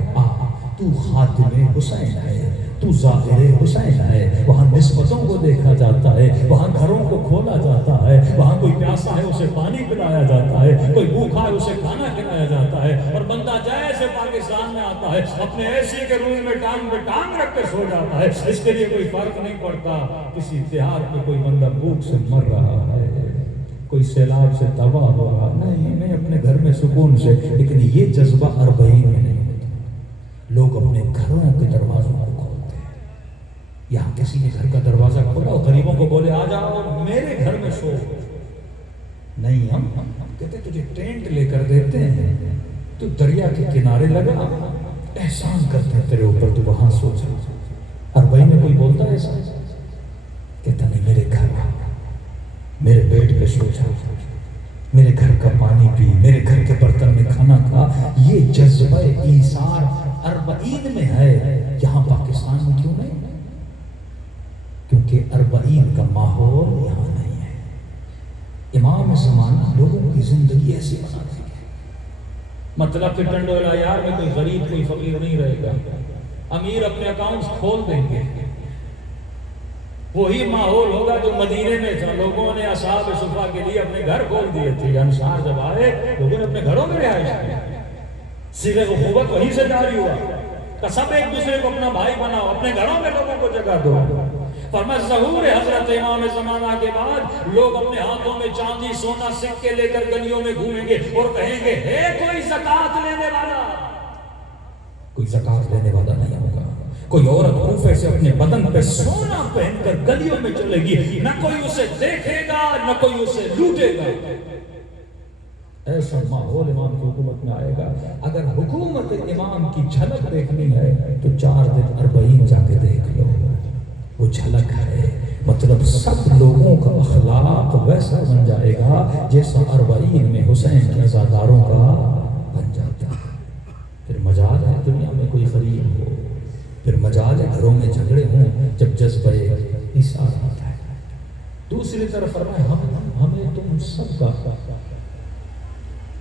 تو خاتم حسین ہے، تو ظاہر حسین ہے۔ وہاں نسبتوں کو دیکھا جاتا ہے، وہاں گھروں کو کھولا جاتا ہے، وہاں کوئی پیاسا ہے اسے پانی پلایا جاتا ہے، کوئی بھوکا ہے اسے کھانا کھلایا جاتا ہے، اور بندہ جیسے پاکستان میں آتا ہے اپنے ایسی کے روم میں ٹانگ رکھ کے سو جاتا ہے۔ اس کے لیے کوئی فرق نہیں پڑتا کسی دیہات میں کوئی بندہ بھوک سے مر رہا ہے، کوئی سیلاب سے تباہ ہو رہا، نہیں، میں اپنے گھر میں سکون سے۔ لیکن یہ جذبہ اربعین میں نہیں ہوتا۔ لوگ اپنے گھروں کے دروازوں کو کھولتے ہیں۔ یہاں کسی کے گھر کا دروازہ کھولا اور غریبوں کو بولے آ جاؤ میرے گھر میں سو، نہیں، ہم کہتے تجھے ٹینٹ لے کر دیتے ہیں، تو دریا کے کنارے لگا، احسان کرتے ہیں تیرے اوپر، تو وہاں سو جا۔ اربعین میں کوئی بولتا ہے ایسا؟ کہتا نہیں، میرے گھر میرے بیڈ پہ سو جا، میرے گھر کا پانی پی، میرے گھر کے برتن میں کھانا کھا۔ یہ جذبہ ایثار اربعین میں ہے، یہاں پاکستان میں کیوں نہیں؟ کیونکہ اربعین کا ماحول یہاں نہیں ہے۔ امام زمانہ لوگوں کی زندگی ایسی بنا دی ہے، مطلب کہ ٹنڈولا یار میں کوئی غریب کوئی فقیر نہیں رہے گا، امیر اپنے اکاؤنٹس کھول دیں گے۔ وہی ماحول ہوگا جو مدینے میں تھا، لوگوں نے اصحاب صفا کے لیے اپنے گھر کھول دیے تھے، انصار جب آئے لوگوں نے اپنے گھروں میں رہائش کی، صلہ اخوت وہیں سے جاری ہوا، کہ سب ایک دوسرے کو اپنا بھائی بناؤ، اپنے گھروں میں لوگوں کو جگہ دو۔ فرمایا ظہور حضرت امام زمانہ کے بعد لوگ اپنے ہاتھوں میں چاندی سونا سکے لے کر گلیوں میں گھومیں گے اور کہیں گے ہے کوئی زکات لینے والا؟ کوئی زکات لینے والا نہیں ہوگا۔ کوئی عورت کوفے سے اپنے بدن پہ سونا پہن کر گلیوں میں چلے گی، نہ کوئی اسے دیکھے گا نہ کوئی اسے لوٹے گا۔ ایسا ماحول امام کی حکومت میں آئے گا۔ اگر حکومت امام کی جھلک دیکھنی ہے تو 4 دن اربعین جا کے دیکھ لو، وہ جھلک ہے، مطلب سب لوگوں کا اخلاق ویسا بن جائے گا جیسا اربعین میں حسین کے عزاداروں کا بن جاتا ہے۔ پھر مجال ہے دنیا میں کوئی غریب ہو، پھر مجال ہے گھروں میں جھگڑے ہوں جب جذبہ اثار آتا ہے۔ دوسری طرف فرمایا ہمیں تم سب کا،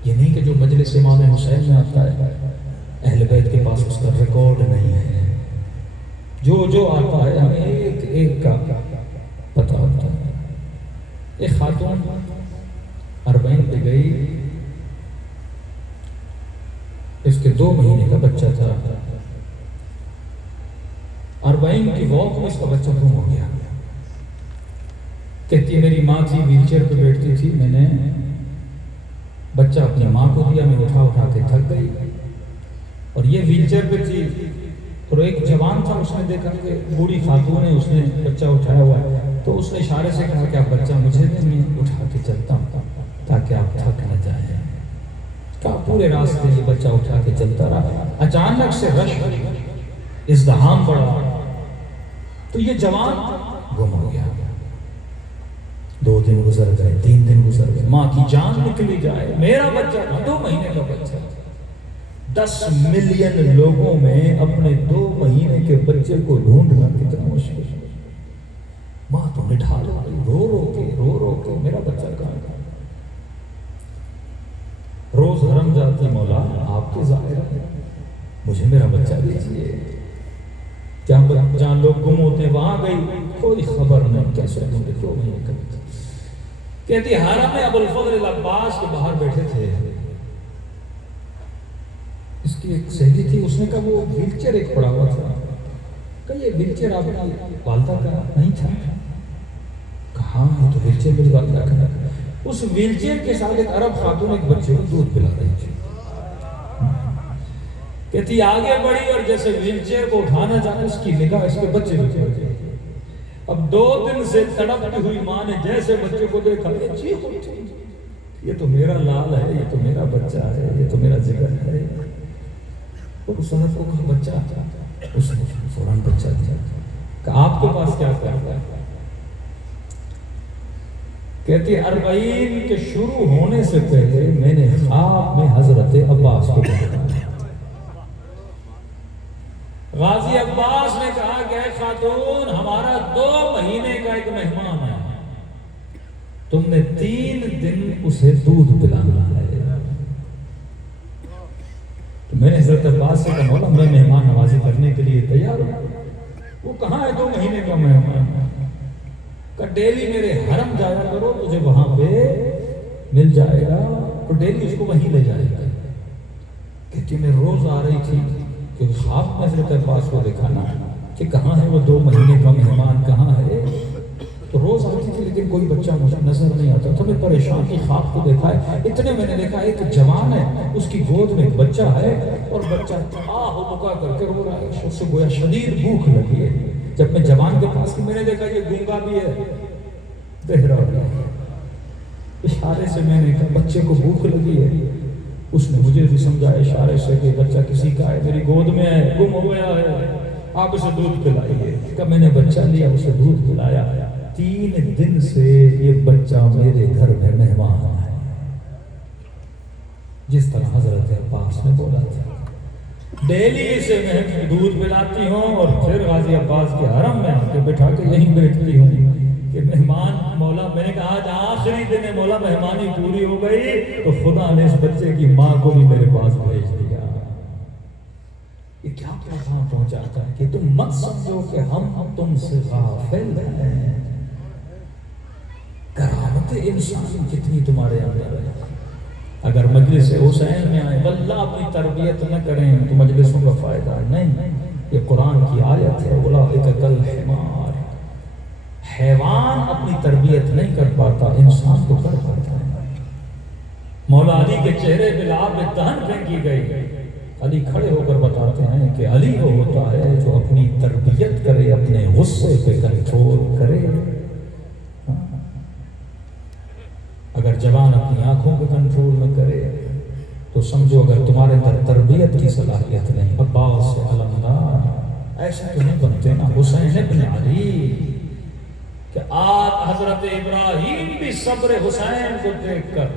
یہ نہیں کہ جو مجلس امام حسین میں آتا ہے اہل بیت کے پاس اس کا ریکارڈ نہیں ہے، جو آتا ہے ہمیں ایک ایک کا پتہ ہوتا ہے۔ ایک خاتون اربعین پہ گئی، اس کے 2 مہینے کا بچہ تھا، اربعین کی واک میں اس کا بچہ گم ہو گیا۔ کہتی ہے میری ماں تھی ویل چیئر پہ بیٹھتی تھی، میں نے بچہ اپنی ماں کو دیا، میں اٹھا کے تھک گئی، اور یہ ویل چیئر پہ تھی، اور ایک جوان تھا، اس نے دیکھا کہ بوڑھی خاتون ہے، اس نے بچہ اٹھایا ہوا ہے، تو اس نے اشارے سے کہا کہ آپ بچہ مجھے دیں، میں اٹھا کے چلتا ہوں تاکہ آپ تھک نہ جائیں۔ کہا پورے راستے یہ بچہ اٹھا کے چلتا رہا، اچانک سے رش ازدحام پڑا تو یہ جوان گم ہو گیا۔ 2 دن گزر گئے، 3 دن گزر گئے، ماں کی جان نکلی جائے، میرا بچہ 2 مہینے کا بچہ، 10 ملین لوگوں میں اپنے 2 مہینے کے بچے کو ڈھونڈنا کتنا مشکل ہے۔ ماں تو نڈھال گئی، رو رو کے میرا بچہ کہاں گیا؟ روز حرم جاتی، مولا آپ کے ظاہر ہے، مجھے میرا بچہ دیجیے۔ جہاں لوگ گم ہوتے ہیں وہاں گئی، کوئی خبر نہیں، کیسے ڈھونڈے 2 مہینے کا بچہ۔ کہتی حرم میں ابو الفضل العباس کے باہر بیٹھے تھے، اس کی ایک سہیلی تھی، اس نے کہا وہ ویل چیئر ایک پڑا ہوا تھا، کہ یہ ویل چیئر آپ کی والدہ کا نہیں تھا؟ کہاں ہے تو ویل چیئر میری والدہ کا۔ اس ویل چیئر کے ساتھ ایک عرب خاتون ایک بچے کو دودھ پلا رہی تھی۔ کہتی آگے بڑھی اور جیسے ویل چیئر کو اٹھانا چاہتے اس کی نگاہ اس کے بچے پہ چڑھ گئی۔ اب 2 دن سے تڑپتی ہوئی ماں نے جیسے بچے کو دیکھا، یہ تو میرا لال ہے، یہ تو میرا بچہ ہے، یہ تو میرا جگر ہے۔ اور اس صاحب کو کہا بچہ، اس نے فوراً بچہ دیا، کہ آپ کے پاس کیا کرتا ہے؟ کہتی اربعین کے شروع ہونے سے پہلے میں نے خواب میں حضرت عباس کو دیکھا۔ غازی عباس نے کہا کہ اے خاتون ہمارا 2 مہینے کا ایک مہمان ہے، تم نے 3 دن اسے دودھ پلانا ہے۔ تو میں نے حضرت عباس سے کہا مولا میں مہمان نوازی کرنے کے لیے تیار ہوں۔ وہ کہاں ہے 2 مہینے کا مہمان؟ کہ ڈیلی میرے حرم جایا کرو، تجھے وہاں پہ مل جائے گا، تو ڈیلی اس کو وہیں لے جائے گا۔ کہتی میں روز آ رہی تھی کہ خواب میں حضرت عباس کو دکھانا کہ کہاں ہے وہ 2 مہینے کا مہمان کہاں ہے، تو روز آتی تھی لیکن کوئی بچہ مجھے نظر نہیں آتا تھا۔ میں پریشان کی خواب کو دیکھا ہے، اتنے میں نے دیکھا ایک جوان ہے، اس کی گود میں ایک بچہ ہے، اور بچہ آہ بکا کر کے رو رہا ہے، اس سے گویا شدید بھوک لگی ہے۔ جب میں جوان کے پاس میں نے دیکھا یہ گونگا بھی ہے، بہرا بھی ہے۔ اشارے سے میں نے کہا بچے کو بھوک لگی ہے، اس نے مجھے بھی سمجھایا اشارے سے کہ بچہ کسی کا ہے، میری گود میں ہے، گم ہو گیا ہے، آپ اسے دودھ پلائیے۔ کہ میں نے بچہ لیا، اسے دودھ پلایا، 3 دن سے یہ بچہ میرے گھر میں مہمان ہے، جس طرح حضرت عباس نے بولا تھا۔ ڈیلی اسے میں دودھ پلاتی ہوں اور پھر غازی عباس کے حرم میں آ کے بٹھا کے یہیں بیٹھتی ہوں کہ مہمان مولا، میں نے کہا آج آخری دن ہے مولا، مہمانی پوری ہو گئی تو خدا نے اس بچے کی ماں کو بھی میرے پاس بھیج دیا۔ یہ کیا پیغام پہنچاتا ہے کہ تم مت سمجھو کہ ہم تم سے غافل ہیں، کرامت انسان کتنی تمہارے اندر ہے۔ اگر مجلس حسین میں آئے واللہ اپنی تربیت نہ کریں تو مجلسوں کا فائدہ نہیں۔ یہ قرآن کی آیت ہے، اولئک کالحمار، حیوان اپنی تربیت نہیں کر پاتا، انسان تو کر پاتا ہے۔ مولا علی کے چہرے پہ لعاب دہن پھینکی گئی، علی کھڑے ہو کر بتاتے ہیں کہ علی وہ ہوتا ہے جو اپنی تربیت کرے، اپنے غصے پہ کنٹرول کرے۔ اگر جوان اپنی آنکھوں کو کنٹرول نہ کرے تو سمجھو اگر تمہارے اندر تربیت کی صلاحیت نہیں۔ عباس علمدار ایسے تو نہیں بنتے نا حسین ابن علی، کہ آج حضرت ابراہیم بھی صبر حسین کو دیکھ کر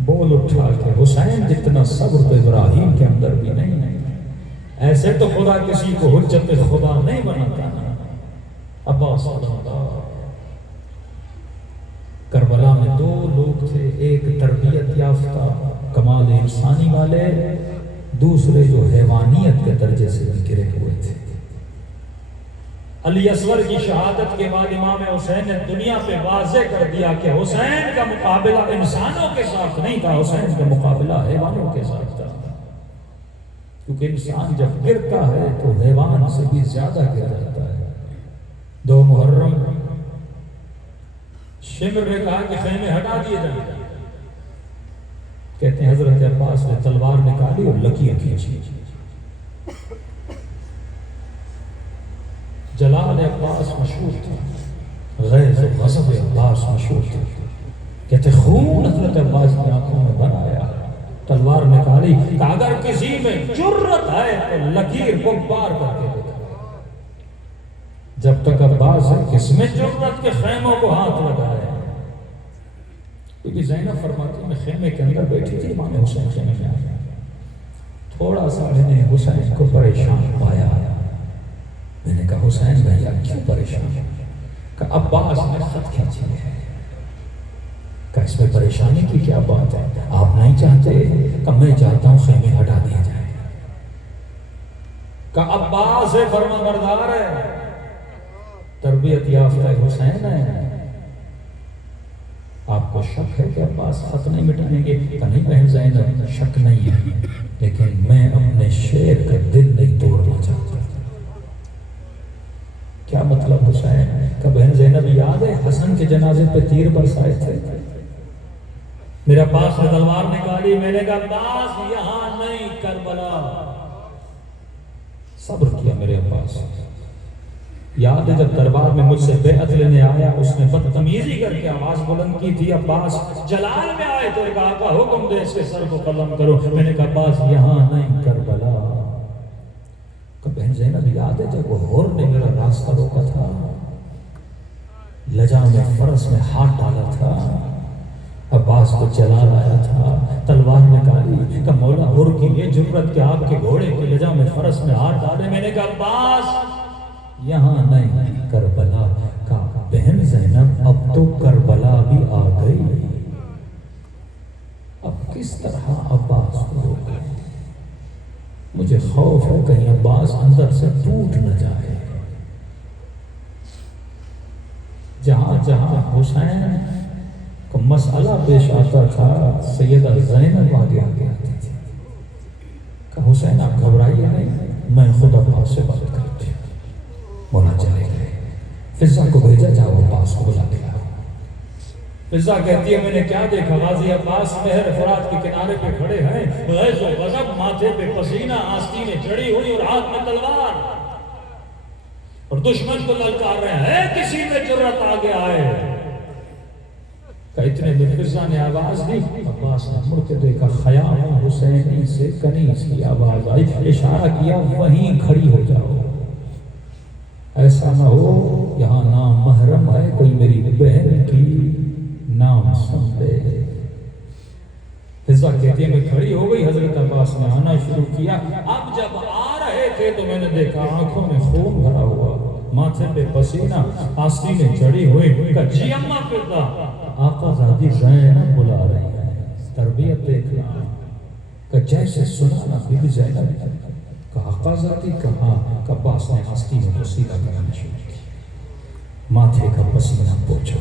بول اٹھا کہ حسین جتنا صبر تو ابراہیم کے اندر بھی نہیں۔ ایسے تو خدا کسی کو حجت خدا نہیں بناتا نا۔ عباس علمدار کربلا میں دو لوگ تھے، ایک تربیت یافتہ کمال انسانی والے، دوسرے جو حیوانیت کے درجے سے گرے ہوئے تھے۔ علی اصغر کی شہادت کے بعد امام حسین نے دنیا پہ واضح کر دیا کہ حسین کا مقابلہ انسانوں کے ساتھ نہیں تھا، حسین کا مقابلہ حیوانوں کے ساتھ تھا، کیونکہ انسان جب گرتا ہے تو حیوان سے بھی زیادہ گر جاتا ہے۔ 2 محرم شمر نے کہا کہ خیمے ہٹا دیے جائیں، کہتے ہیں حضرت عباس نے تلوار نکالی اور لکیر کھینچی۔ جلال عباس مشہور تھا، غیظ و غضب عباس مشہور تھا، کہتے خون حضرت عباس کی آنکھوں میں بنایا، تلوار نکالی کہ اگر کسی میں جرت ہے تو لکیر کو پار کر کے دیکھا۔ جب تک عباس ہے کس میں جرت کے خیموں کو ہاتھ لگائے۔ بی بی زینب فرماتی میں خیمے کے اندر بیٹھی تھی، امام حسین خیمے میں آیا، تھوڑا سا میں نے حسین کو پریشان پایا، میں نے کہا حسین بھیا کیوں پریشان؟ کہا عباس نے خط کھینچی ہے۔ کہا اس میں پریشانی کی کیا بات ہے؟ آپ نہیں چاہتے؟ کہا میں چاہتا ہوں خیمے ہٹا دیا جائے۔ کہا عباس فرما بردار ہے، تربیت یافتہ حسین ہے، آپ کو شک ہے کہ عباس خط نہیں مٹائیں گے؟ کہا نہیں بہن زینب شک نہیں ہے، لیکن میں اپنے شیر کا دل نہیں توڑنا چاہتا۔ کیا مطلب حسین؟ کہ بہن زینب یاد ہے حسن کے جنازے پہ تیر برسائے تھے، میرے عباس نے تلوار نکالی، میں نے کہا عباس یہاں نہیں کربلا۔ صبر کیا میرے عباس۔ یاد ہے جب دربار میں مجھ سے بیعت لینے آیا، اس نے بدتمیزی کر کے آواز بلند کی تھی، عباس جلال میں آئے تو ایک آقا حکم دے اس کے سر کو قلم کرو، میں نے کہا عباس یہاں نہیں کربلا۔ کہ بہن زینب یاد ہے جب وہ ہور نے میرا راستہ روکا تھا، لجا میں فرس میں ہاتھ ڈالا تھا، عباس کو جلال آیا تھا، تلوار نکالی کہ مولا ہور کی یہ جرت کہ آپ کے گھوڑے کی لجا میں فرس میں ہاتھ ڈالے۔ میں نے کہا عباس یہاں نہیں کربلا۔ کہا بہن زینب اب تو کربلا بھی آ گئی، اب کس طرح عباس کو روکے؟ مجھے خوف ہے کہیں عباس اندر سے ٹوٹ نہ جائے۔ جہاں جہاں حسین کو مسئلہ پیش آتا تھا، سیدہ زینب آگے آگے آتی تھی کہ حسین آپ گھبرائیے نہیں، میں خود عباس سے بات کرتی ہوں۔ مولا چلے گئے، فضا کو بھیجا جاؤ عباس کو بلا کے لاؤ۔ فضا کہتی ہے میں نے کیا دیکھا، غازی عباس نہر فرات کے کنارے پہ کھڑے ہیں، غیظ و غضب، ماتھے پہ پسینہ، آستینیں چڑھی ہوئی اور ہاتھ میں تلوار، اور دشمن کو للکار رہے ہیں کسی میں جرت آگے آئے۔ کہ اتنے میں فضا نے آواز دی، عباس نے مڑ کے دیکھا، خیام حسینی سے کنیز کی آواز آئی، اشارہ کیا وہیں کھڑی ہو جاؤ، ایسا نہ ہو یہاں نام محرم ہے، کوئی میری بہن کی نام سن لے۔ حضا کہتی ہے میں کھڑی ہو گئی، حضرت عباس نے آنا شروع کیا۔ اب جب آ رہے تھے تو میں نے دیکھا آنکھوں میں خون بھرا ہوا، ماتھے پہ پسینہ، آستینیں چڑھی ہوئی۔ کہا جی اماں پتا آقا زادی زینب بلا رہی ہے، تربیت دیکھنا۔ کہ جیسے سنا نا بی بی زینب، کہا آقا زادی کہاں؟ کہ عباس نے آستینوں کو سیدھا کرنا شروع کیا، ماتھے کا پسینہ پوچھا،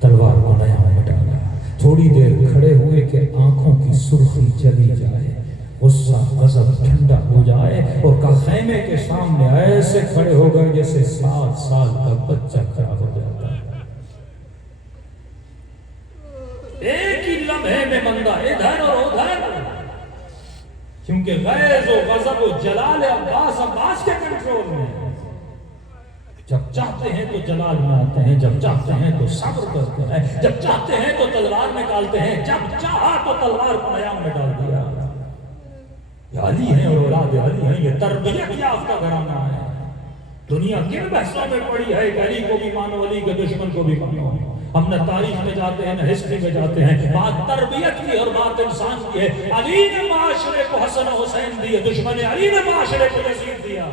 تلوار کو نیام میں ڈالا۔ تھوڑی دیر کھڑے ہوئے کہ آنکھوں کی سرخی چلی جائے، غصہ غضب ٹھنڈا ہو جائے، اور کا خیمے کے سامنے ایسے کھڑے ہو گئے جیسے 7 سال کا بچہ کھڑا ہو جاتا ہے۔ ایک ہی لمحے میں بندہ ادھر اور ادھر، کیونکہ غیظ و غضب و جلال عباس کے کنٹرول میں۔ جب چاہتے ہیں تو جلال میں آتے ہیں، جب چاہتے ہیں تو صبر کرتے ہیں، جب چاہتے ہیں تو تلوار نکالتے ہیں، جب چاہا تو تلوار کو نیام میں ڈال دیا۔ یہ علی ہیں اور اولاد علی ہیں، یہ تربیت یافتہ گھرانہ ہے۔ دنیا کن بحثوں میں پڑی ہے کہ علی کو بھی مانو، علی کے دشمن کو بھی مانو۔ ہم نہ تاریخ میں جاتے ہیں نہ ہسٹری میں جاتے ہیں، بات تربیت کی اور بات انسان کی ہے۔ علی نے معاشرے کو حسن و حسین دیے، دشمن علی نے معاشرے کو یزید دیا۔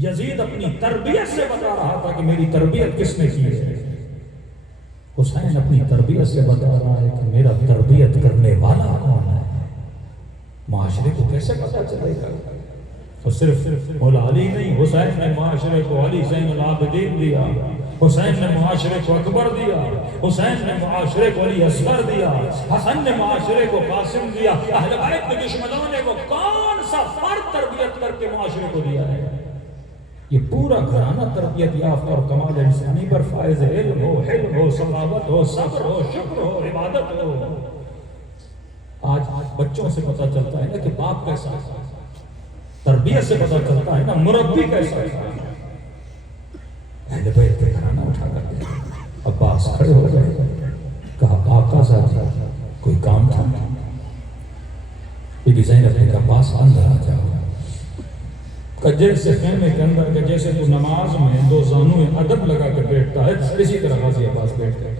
یزید اپنی تربیت سے بتا رہا تھا کہ میری تربیت کس نے کی ہے، حسین اپنی تربیت سے بتا رہا ہے کہ میرا تربیت کرنے والا کون ہے۔ معاشرے کو کیسے پتا چلے گا؟ تو صرف مولا علی نہیں، حسین نے معاشرے کو علی زین العابدین دیا، حسین نے معاشرے کو اکبر دیا، حسین نے معاشرے کو علی اصغر دیا، حسن نے معاشرے کو قاسم دیا۔ اہل بیت کے دشمنوں نے وہ کون سا فرد تربیت کر کے معاشرے کو دیا ہے؟ یہ پورا گھرانہ تربیت یافتہ اور کمال انسانی پر فائز علم ہو، حلم ہو، سخاوت ہو، صبر ہو، شکر ہو، عبادت ہو۔ آج بچوں سے پتہ چلتا ہے نا کہ باپ کیسا ہے، تربیت سے پتہ چلتا ہے نا مربی کیسا ہے۔ اہل بیت کے گھرانہ اٹھا کر دے، عباس کھڑے ہو گئے، کہا آقا زادی کوئی کام تھا؟ بی بی زینب نے کہا عباس اندر آ جاؤ۔ کہ جیسے خیمے کے اندر کہ جیسے تو نماز میں دو زانویں ادب لگا کر بیٹھتا ہے، اسی طرح غازی عباس بیٹھ گئے۔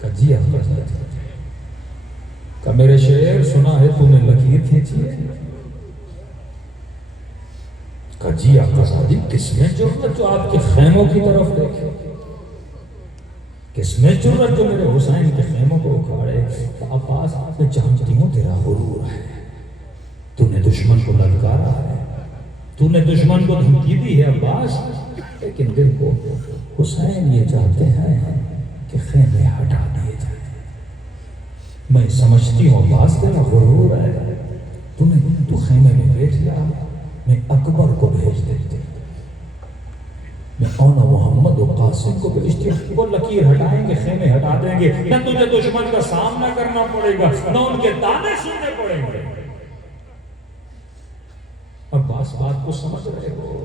کہ جی آقا زادی، کہ میرے شعر سنا ہے تو نے لکیر کھینچی ہے؟ کہ جی آقا زادی کس میں جرأت جو آپ کے خیموں کی طرف دیکھے، کس میں جرأت جو میرے حسین کے خیموں کو اکھاڑے؟ کہ عباس میں جانتی ہوں تیرا غرور ہے، تو نے دشمن کو للکارا ہے، تو نے دشمن کو دھمکی دی ہے عباس، لیکن دل کو حسین یہ چاہتے ہیں کہ خیمے ہٹا دیے جائیں۔ میں سمجھتی ہوں عباس تیرا غرور ہے، تو خیمے میں بیٹھ جا، میں اکبر کو بھیج دیتی، میں اونا محمد و قاسم کو بھیجتی ہوں، وہ لکیر ہٹائیں گے، خیمے ہٹا دیں گے، نہ تجھے دشمن کا سامنا کرنا پڑے گا، نہ ان کے تانے سننے پڑیں گے۔ عباس بات کو سمجھ رہے ہو؟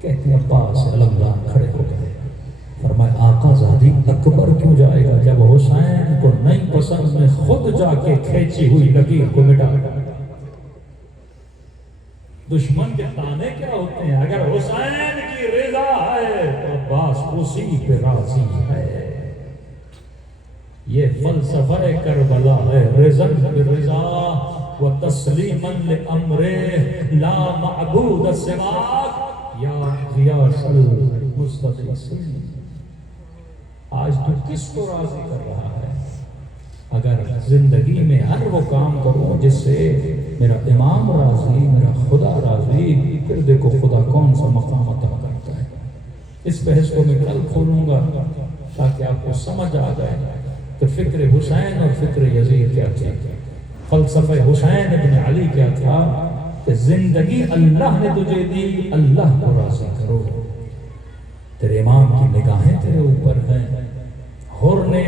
کہتے ہیں عباس علمدار کھڑے ہو گئے، فرمایا آقا زادی اکبر کیوں جائے گا جب حسین کو نہیں پسند، میں خود جا کے کھینچی ہوئی لکیر کو مٹا۔ دشمن کے تانے کیا ہوتے ہیں؟ اگر حسین کی رضا ہے تو عباس اسی پہ راضی ہے۔ یہ فلسفہ کربلا ہے، رضا برضا وتسلیما لامرہ لا معبود سواک یا غیاث المستغیثین۔ آج تو کس کو راضی کر رہا ہے؟ اگر زندگی میں ہر وہ کام کروں جس سے میرا امام راضی، میرا خدا راضی، پھر دیکھو خدا کون سا مقام عطا کرتا ہے۔ اس بحث کو میں کل کھولوں گا تاکہ آپ کو سمجھ آ جائے کہ فکر حسین اور فکر یزید کیا تھی، فلسفہ حسین ابن علی کیا تھا، کہ زندگی اللہ نے تجھے دی، اللہ کو راضی کرو۔ تیرے امام کی نگاہیں تیرے اوپر ہیں، حر نے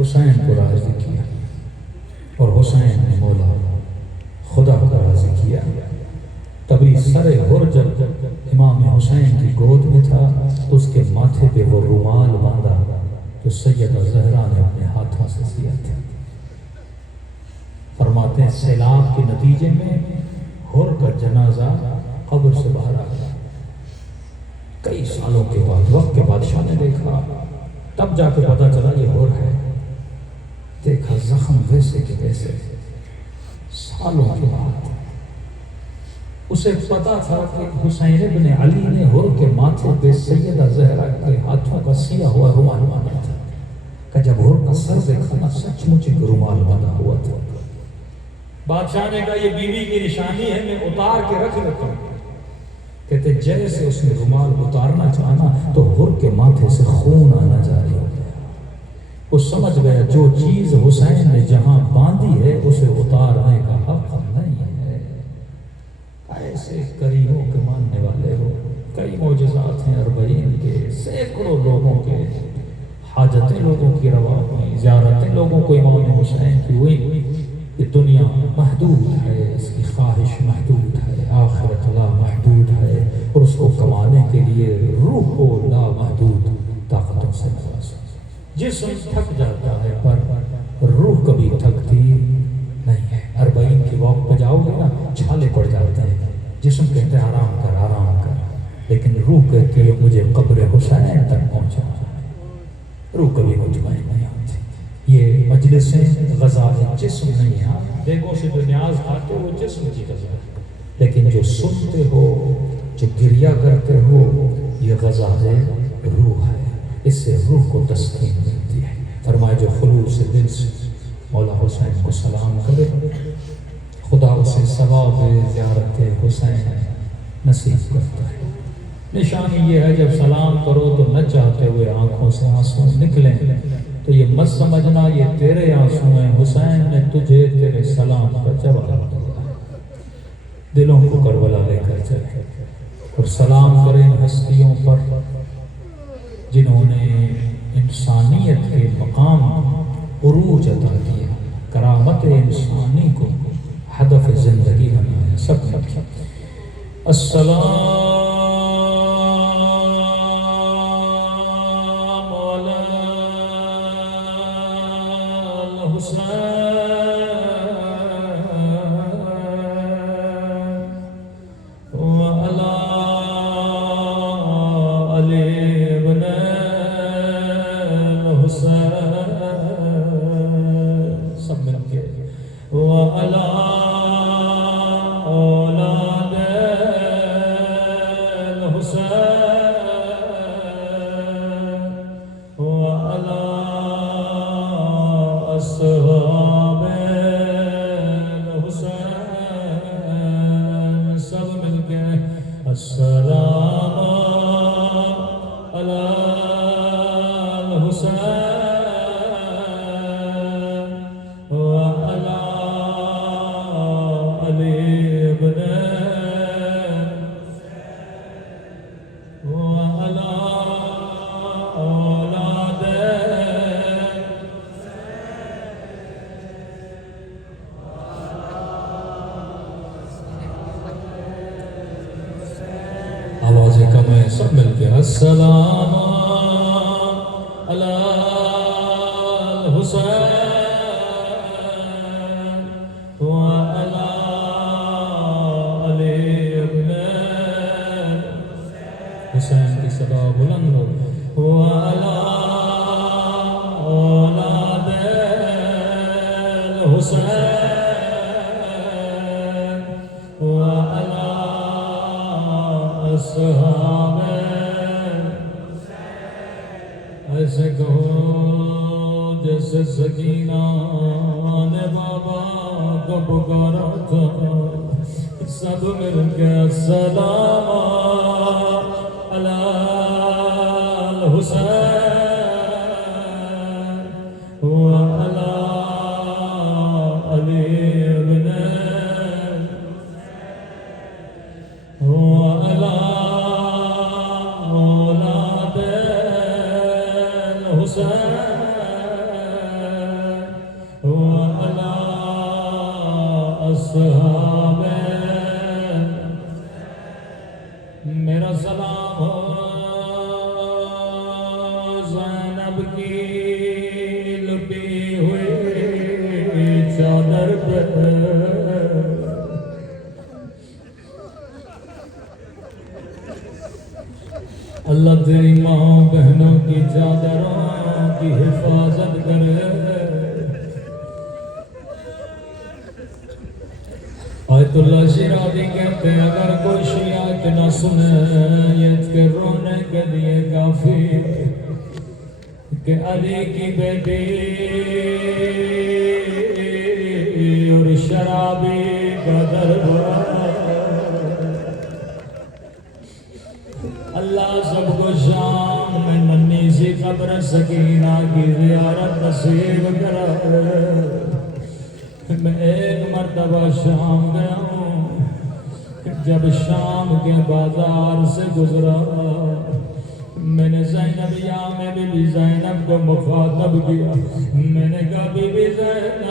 حسین کو راضی کیا اور حسین نے مولا خدا کو راضی کیا۔ تبھی سر حر جب امام حسین کی گود میں تھا تو اس کے ماتھے پہ وہ رومال باندھا جو سیدہ زہرا نے اپنے ہاتھوں سے سیا تھا۔ فرماتے ہیں سیلاب کے نتیجے میں حر کا جنازہ قبر سے باہر آ گیا۔ کئی سالوں کے بعد وقت کے بادشاہ نے دیکھا، تب جا کے پتا چلا یہ حر ہے۔ دیکھا زخم ویسے کہ ویسے، سالوں کے بعد اسے پتا تھا کہ حسین ابن علی نے ہر کے ماتھے پہ سیدہ زہرا کے ہاتھوں کا سیا ہوا رومال باندھا تھا کہ جب ہر کا سر دیکھا نا سچ مچ ایک رومال باندھا ہوا تھا۔ بادشاہ نے کہا یہ بیوی کی نشانی ہے، میں اتار کے رکھ لیتا ہوں۔ کہتے جیسے اس نے رومال اتارنا چاہنا تو ہر کے ماتھے سے خون آنا جاری ہو گیا۔ وہ سمجھ گیا جو چیز حسین نے جہاں باندھی ہے اسے اتارنے کا حق نہیں ہے۔ ایسے کریموں کے ماننے والے ہو، کئی معجزات ہیں اربعین کے، سینکڑوں لوگوں کے حاجتیں لوگوں کی روا ہوئی، زیارتیں لوگوں کو امام حسین کی ہوئی۔ یہ دنیا محدود ہے، اس کی خواہش محدود ہے، آخرت لا محدود ہے، اور اس کو کمانے کے لیے روح کو لا محدود طاقتوں سے نوازا۔ جسم تھک جاتا ہے پر روح کبھی تھکتی نہیں ہے۔ اربعین کی واک پہ جاؤ گے نا چھالے پڑ جاتے ہیں، جسم کہتے ہیں آرام کر آرام کر، لیکن روح کہتی ہے مجھے قبر حسین تک پہنچا۔ روح کبھی مطمئن نہیں ہوتی۔ یہ مجلسیں غذائے جسم نہیں ہیں، دیکھو سے جو نیاز کھاتے ہو جسم کی غذا، لیکن جو سنتے ہو، جو گریہ کرتے ہو، یہ غذائے روح ہے، اس سے روح کو تسکین ملتی ہے۔ فرمایا جو خلوص دل سے مولا حسین کو سلام کرے، خدا اسے ثواب زیارت حسین نصیب کرتا ہے۔ نشانی یہ ہے جب سلام کرو تو نہ چاہتے ہوئے آنکھوں سے آنسو نکلیں تو یہ مت سمجھنا یہ تیرے آنسو ہیں، حسین نے تجھے تیرے سلام کا جواب دیا۔ دلوں کو کربلا لے کر چلے اور سلام کریں ہستیوں پر جنہوں نے انسانیت کے مقام عروج عطا کیا، کرامت انسانی کو ہدف زندگی بنایا۔ سب نے السلام سب مل کے السلام علی الحسین وعلی علی ابن حسین کی صدا بلند ہو، وعلی اولاد الحسین وعلی اصحاب ایسے کہو جیسے سکینہ نے بابا کو پکارا تھا، سب مل کے السلام علی الحسین وعلی علی ابن وعلی اولاد الحسین وعلی اصحاب میرا سلام ہو زینب کی لٹی ہوئی چادر پہ، اللہ تیری ماں بہنوں کی چادروں کی حفاظت کرے، آیت اللہ شیرازی کہتے ہیں اگر کوئی شیعہ نہ سنے یہ کہ رونے کے لیے کافی کہ علی کی بیٹی اور شرابی کا دربار اللہ سب کو شام میں ننھی سی قبر سکینہ کی زیارت نصیب کرا۔ میں ایک مرتبہ شام گیا ہوں، جب شام کے بازار سے گزرا میں نے زینبیہ میں بی زینب کو مخاطب کیا، میں نے کہا بی زینب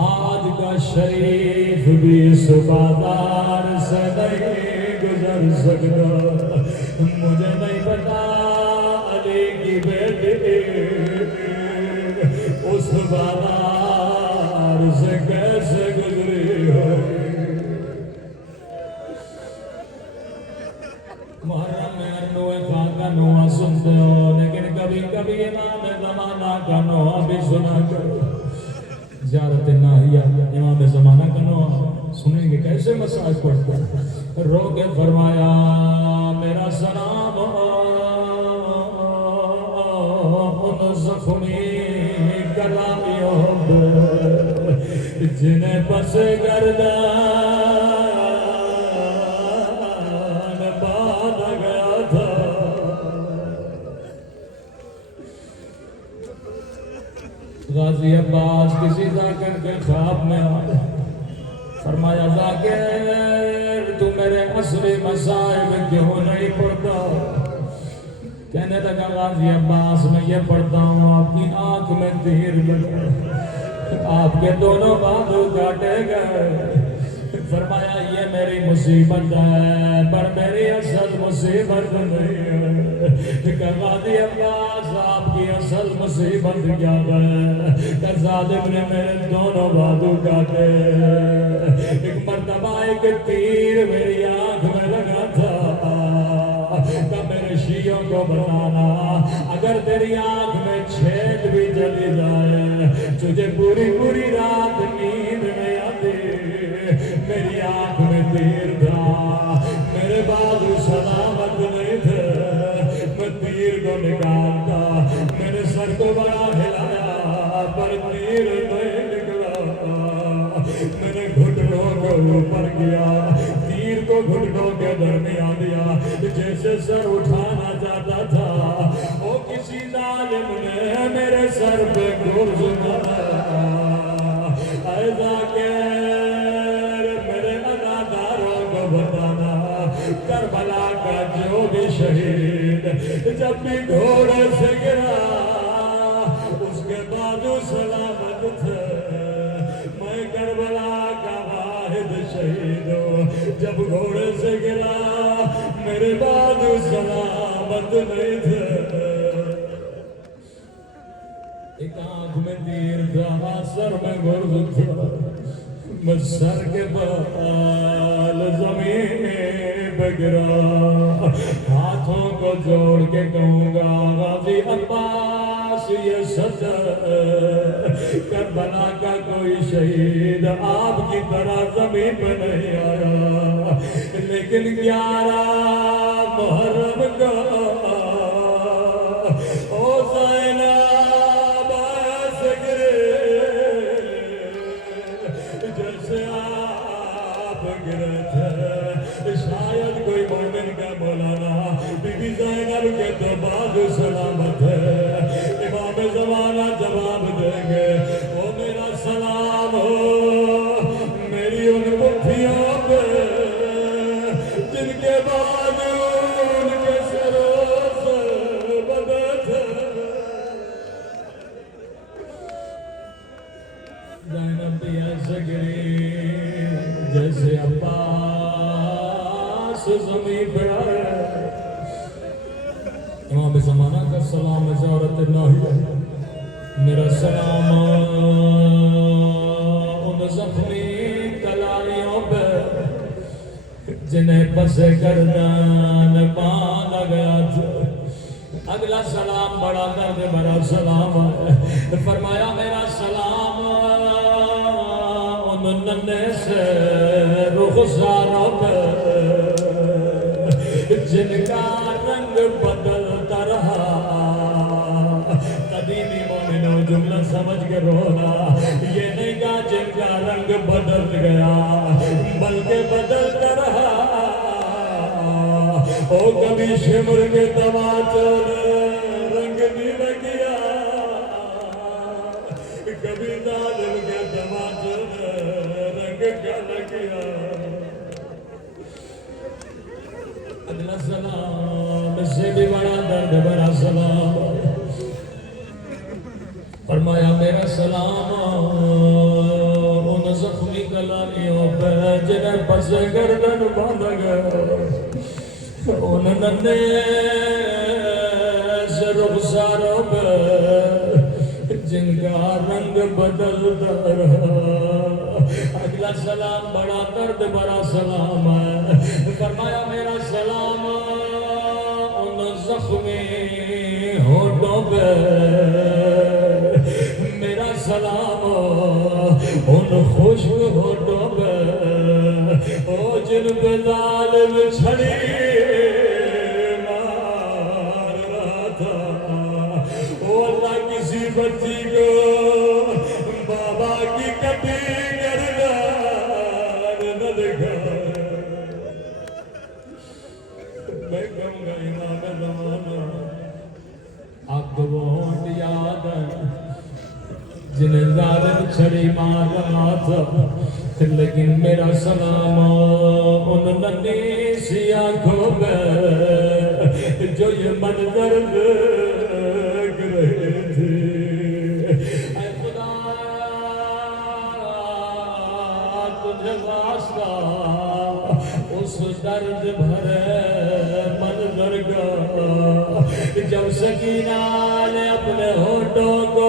آج کا شریف بھی اس بازار سے نہیں گزر سکتا، مجھے نہیں پتا علی کی بیٹی اس بازار سے کیسے گزری ہوگی۔ محرم میں انوے خان کا نوحہ سنتے ہو، لیکن کبھی کبھی امام زمانہ کا نوحہ بھی سنا کرو۔ زیارت ناہیہ امام زمانہ کا نوحہ سنیں گے کیسے مساج پڑھتا ہے۔ رو کے فرمایا میرا سلام ان زخمی کلامیوں پر جنہیں پس گردان باندھا گیا تھا۔ غازی عباس کسی ذاکر کے خواب میں آیا، فرمایا ذاکر تو میرے اصلی مسائب کیوں نہیں پڑھتا؟ کہنے لگا غازی عباس میں یہ پڑھتا ہوں آپ کی آنکھ میں تیر لگا، آپ کے دونوں بازو کاٹے گئے۔ فرمایا یہ میری مصیبت ہے پر میری اصل مصیبت نہیں ہے۔ کہ غازی عباس آپ کی اصل مصیبت کیا ہے؟ کہ ظالم نے میرے دونوں بازو کاٹے، ایک مرتبہ ایک تیر میری آنکھ میں لگا تھا۔ کہ میرے شیعوں کو بتانا اگر تیری آنکھ میں چھید بھی چلی جائے تجھے پوری پوری رات نیند نہیں آتی۔ میری آنکھ میں تیر تھا، میرے بازو سلامت نہیں تھے، میں تیر کو نکالتا، میں نے سر کو بڑا ہلایا پر تیر نہیں نکلا۔ میں نے گھٹنوں کو اوپر کیا، تیر کو گھٹنوں کے درمیان دیا، جیسے سر اٹھانا چاہتا تھا وہ کسی ظالم نے میرے سر پہ گرز مارا۔ ایسا کہ میرے اداداروں کو بتانا کربلا کا جو بھی شہید جب بھی گھوڑے سے گرا اس کے بازو سلامت تھے، میں کربلا کا واحد شہید ہوں، جب گھوڑے سے گرا میرے بازو سلامت نہیں تھے۔ ایک آنکھ میں تیر تھا، سر میں گرز تھا، میں سر کے بال زمین پہ گرا، ہاتھوں کو جوڑ کے کہوں گا غازی عباس یہ سچ ہے، کربلا کا کوئی شہید آپ کی طرح زمین پہ نہیں آیا، لیکن 11 محرم کا او زینب ایسے گرے جیسے آپ گرے تھے۔ شاید کوئی مومن کا مولانا بی بی زینب کے تو بازو سلامت ہے، امام زمانہ جواب دیں گے وہ میرا سلام ہو میری ان پٹھیوں پہ جن کے بازو ان کے سروں سے بدے تھے۔ زینب بھی ایسے گری جیسے عباس زمین پہ آئے۔ امام زمانہ کا سلام زیارت ناہیہ، میرا سلام ان زخمی کلاریوں پہ جنہیں پس گردن باندھا گیا تھا۔ اگلا سلام بڑا درد بھرا سلام ہے، فرمایا میرا سلام ان رخساروں پہ جن کا رنگ بدلتا رہا. قدیمی مومنوں جملہ سمجھ کے رونا. یہ نہیں کہا جن کا رنگ بدل گیا بلکہ بدلتا رہا. او کبھی شمر کے تماچوں نے رنگ نہیں کیا, کبھی ظالم کے تماچوں نے رنگ کیا. اگلا سلام اس سے بھی بڑا درد بڑا سلام. فرمایا میرا سلام ان زخمی کلاریوں پہ جنہیں پس گردن باندھ گیا, ان ننے سے رخساروں پہ جن کا رنگ بدلتا رہا. اگلا سلام بڑا درد بڑا سلام ہے. فرمایا میرا سلام ان زخمی ہونٹوں پہ, میرا سلام ان خشک ہونٹوں پہ او جن پہ ظالم چھڑی مار رہا تھا. او اللہ کسی بچی کو بابا کی کٹی گردن نہ دکھا. میں کہوں گا امام زمانہ آپ کو وہ ہونٹ یاد ہے جنہیں ظالم چھڑی مار رہا تھا. لیکن میرا سلام ان ننھی سی آنکھوں پہ جو یہ منظر دیکھ رہے تھے. اے خدا تجھے واسطہ اس درد بھرے منظر کا جب سکینہ نے اپنے ہونٹوں کو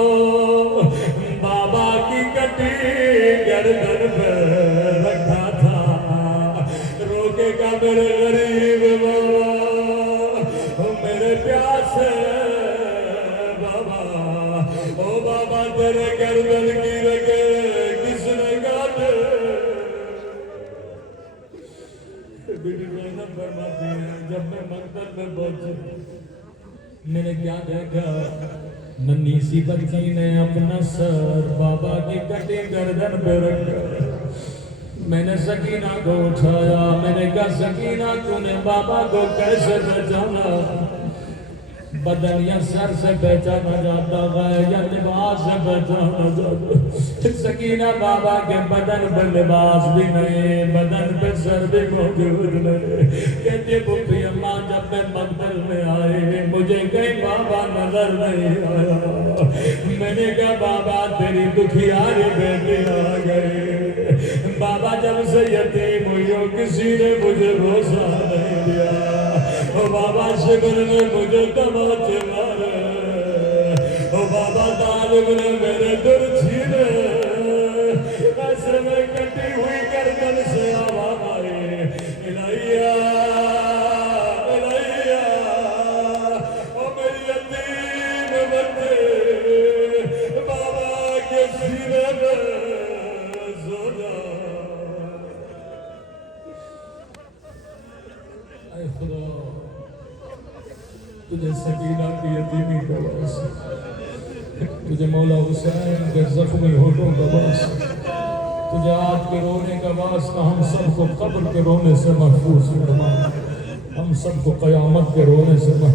بابا کی کٹی گردن پہ رکھا تھا. روکے گا میرے غریب بابا, میرے پیاسے بابا, او بابا تیرے گردن کی رگے کس نے کاٹے. بیٹی زینب فرماتی ہے جب میں مقتل میں پہنچی میں نے کیا دیکھا, ننھی سی بچی نے اپنا سر بابا کی کٹی گردن پہ رکھا. میں نے سکینہ کو اٹھایا. میں نے کہا سکینہ تو نے بابا کو کیسے پہچانا؟ بدن یا سر سے پہچانا جاتا ہے یا لباس سے پہچانا جاتا. سکینہ بابا کے بدن پر لباس بھی نہیں, بدن پہ سر بھی موجود نہیں. کہتی پھوپھی اماں جب میں مقتل میں آئے مجھے کہیں بابا نظر نہیں آیا. میں نے کہا بابا تیری دکھیاری بیٹی آ گئی. بابا جب سے یتیم ہوئی ہو کسی نے مجھے بھروسہ نہیں دیا. او بابا شکر نے مجھے تماچے مارے. او بابا ظالم نے میرے در چھینے. ایسے میں کٹی ہوئی گردن سے آواز آئی الہیہ الہیہ. او میری یتیم بچے بابا کے سینے میں سو جا. اے خدا تجھے سکینہ کی یتیمی کا واسطہ, تجھے مولا حسین کے زخمی ہونٹوں کا واسطہ, تجھے آج کے رونے کا واسطہ ہم سب کو قبر کے رونے سے محفوظ فرما, ہم سب کو قیامت کے رونے سے محفوظ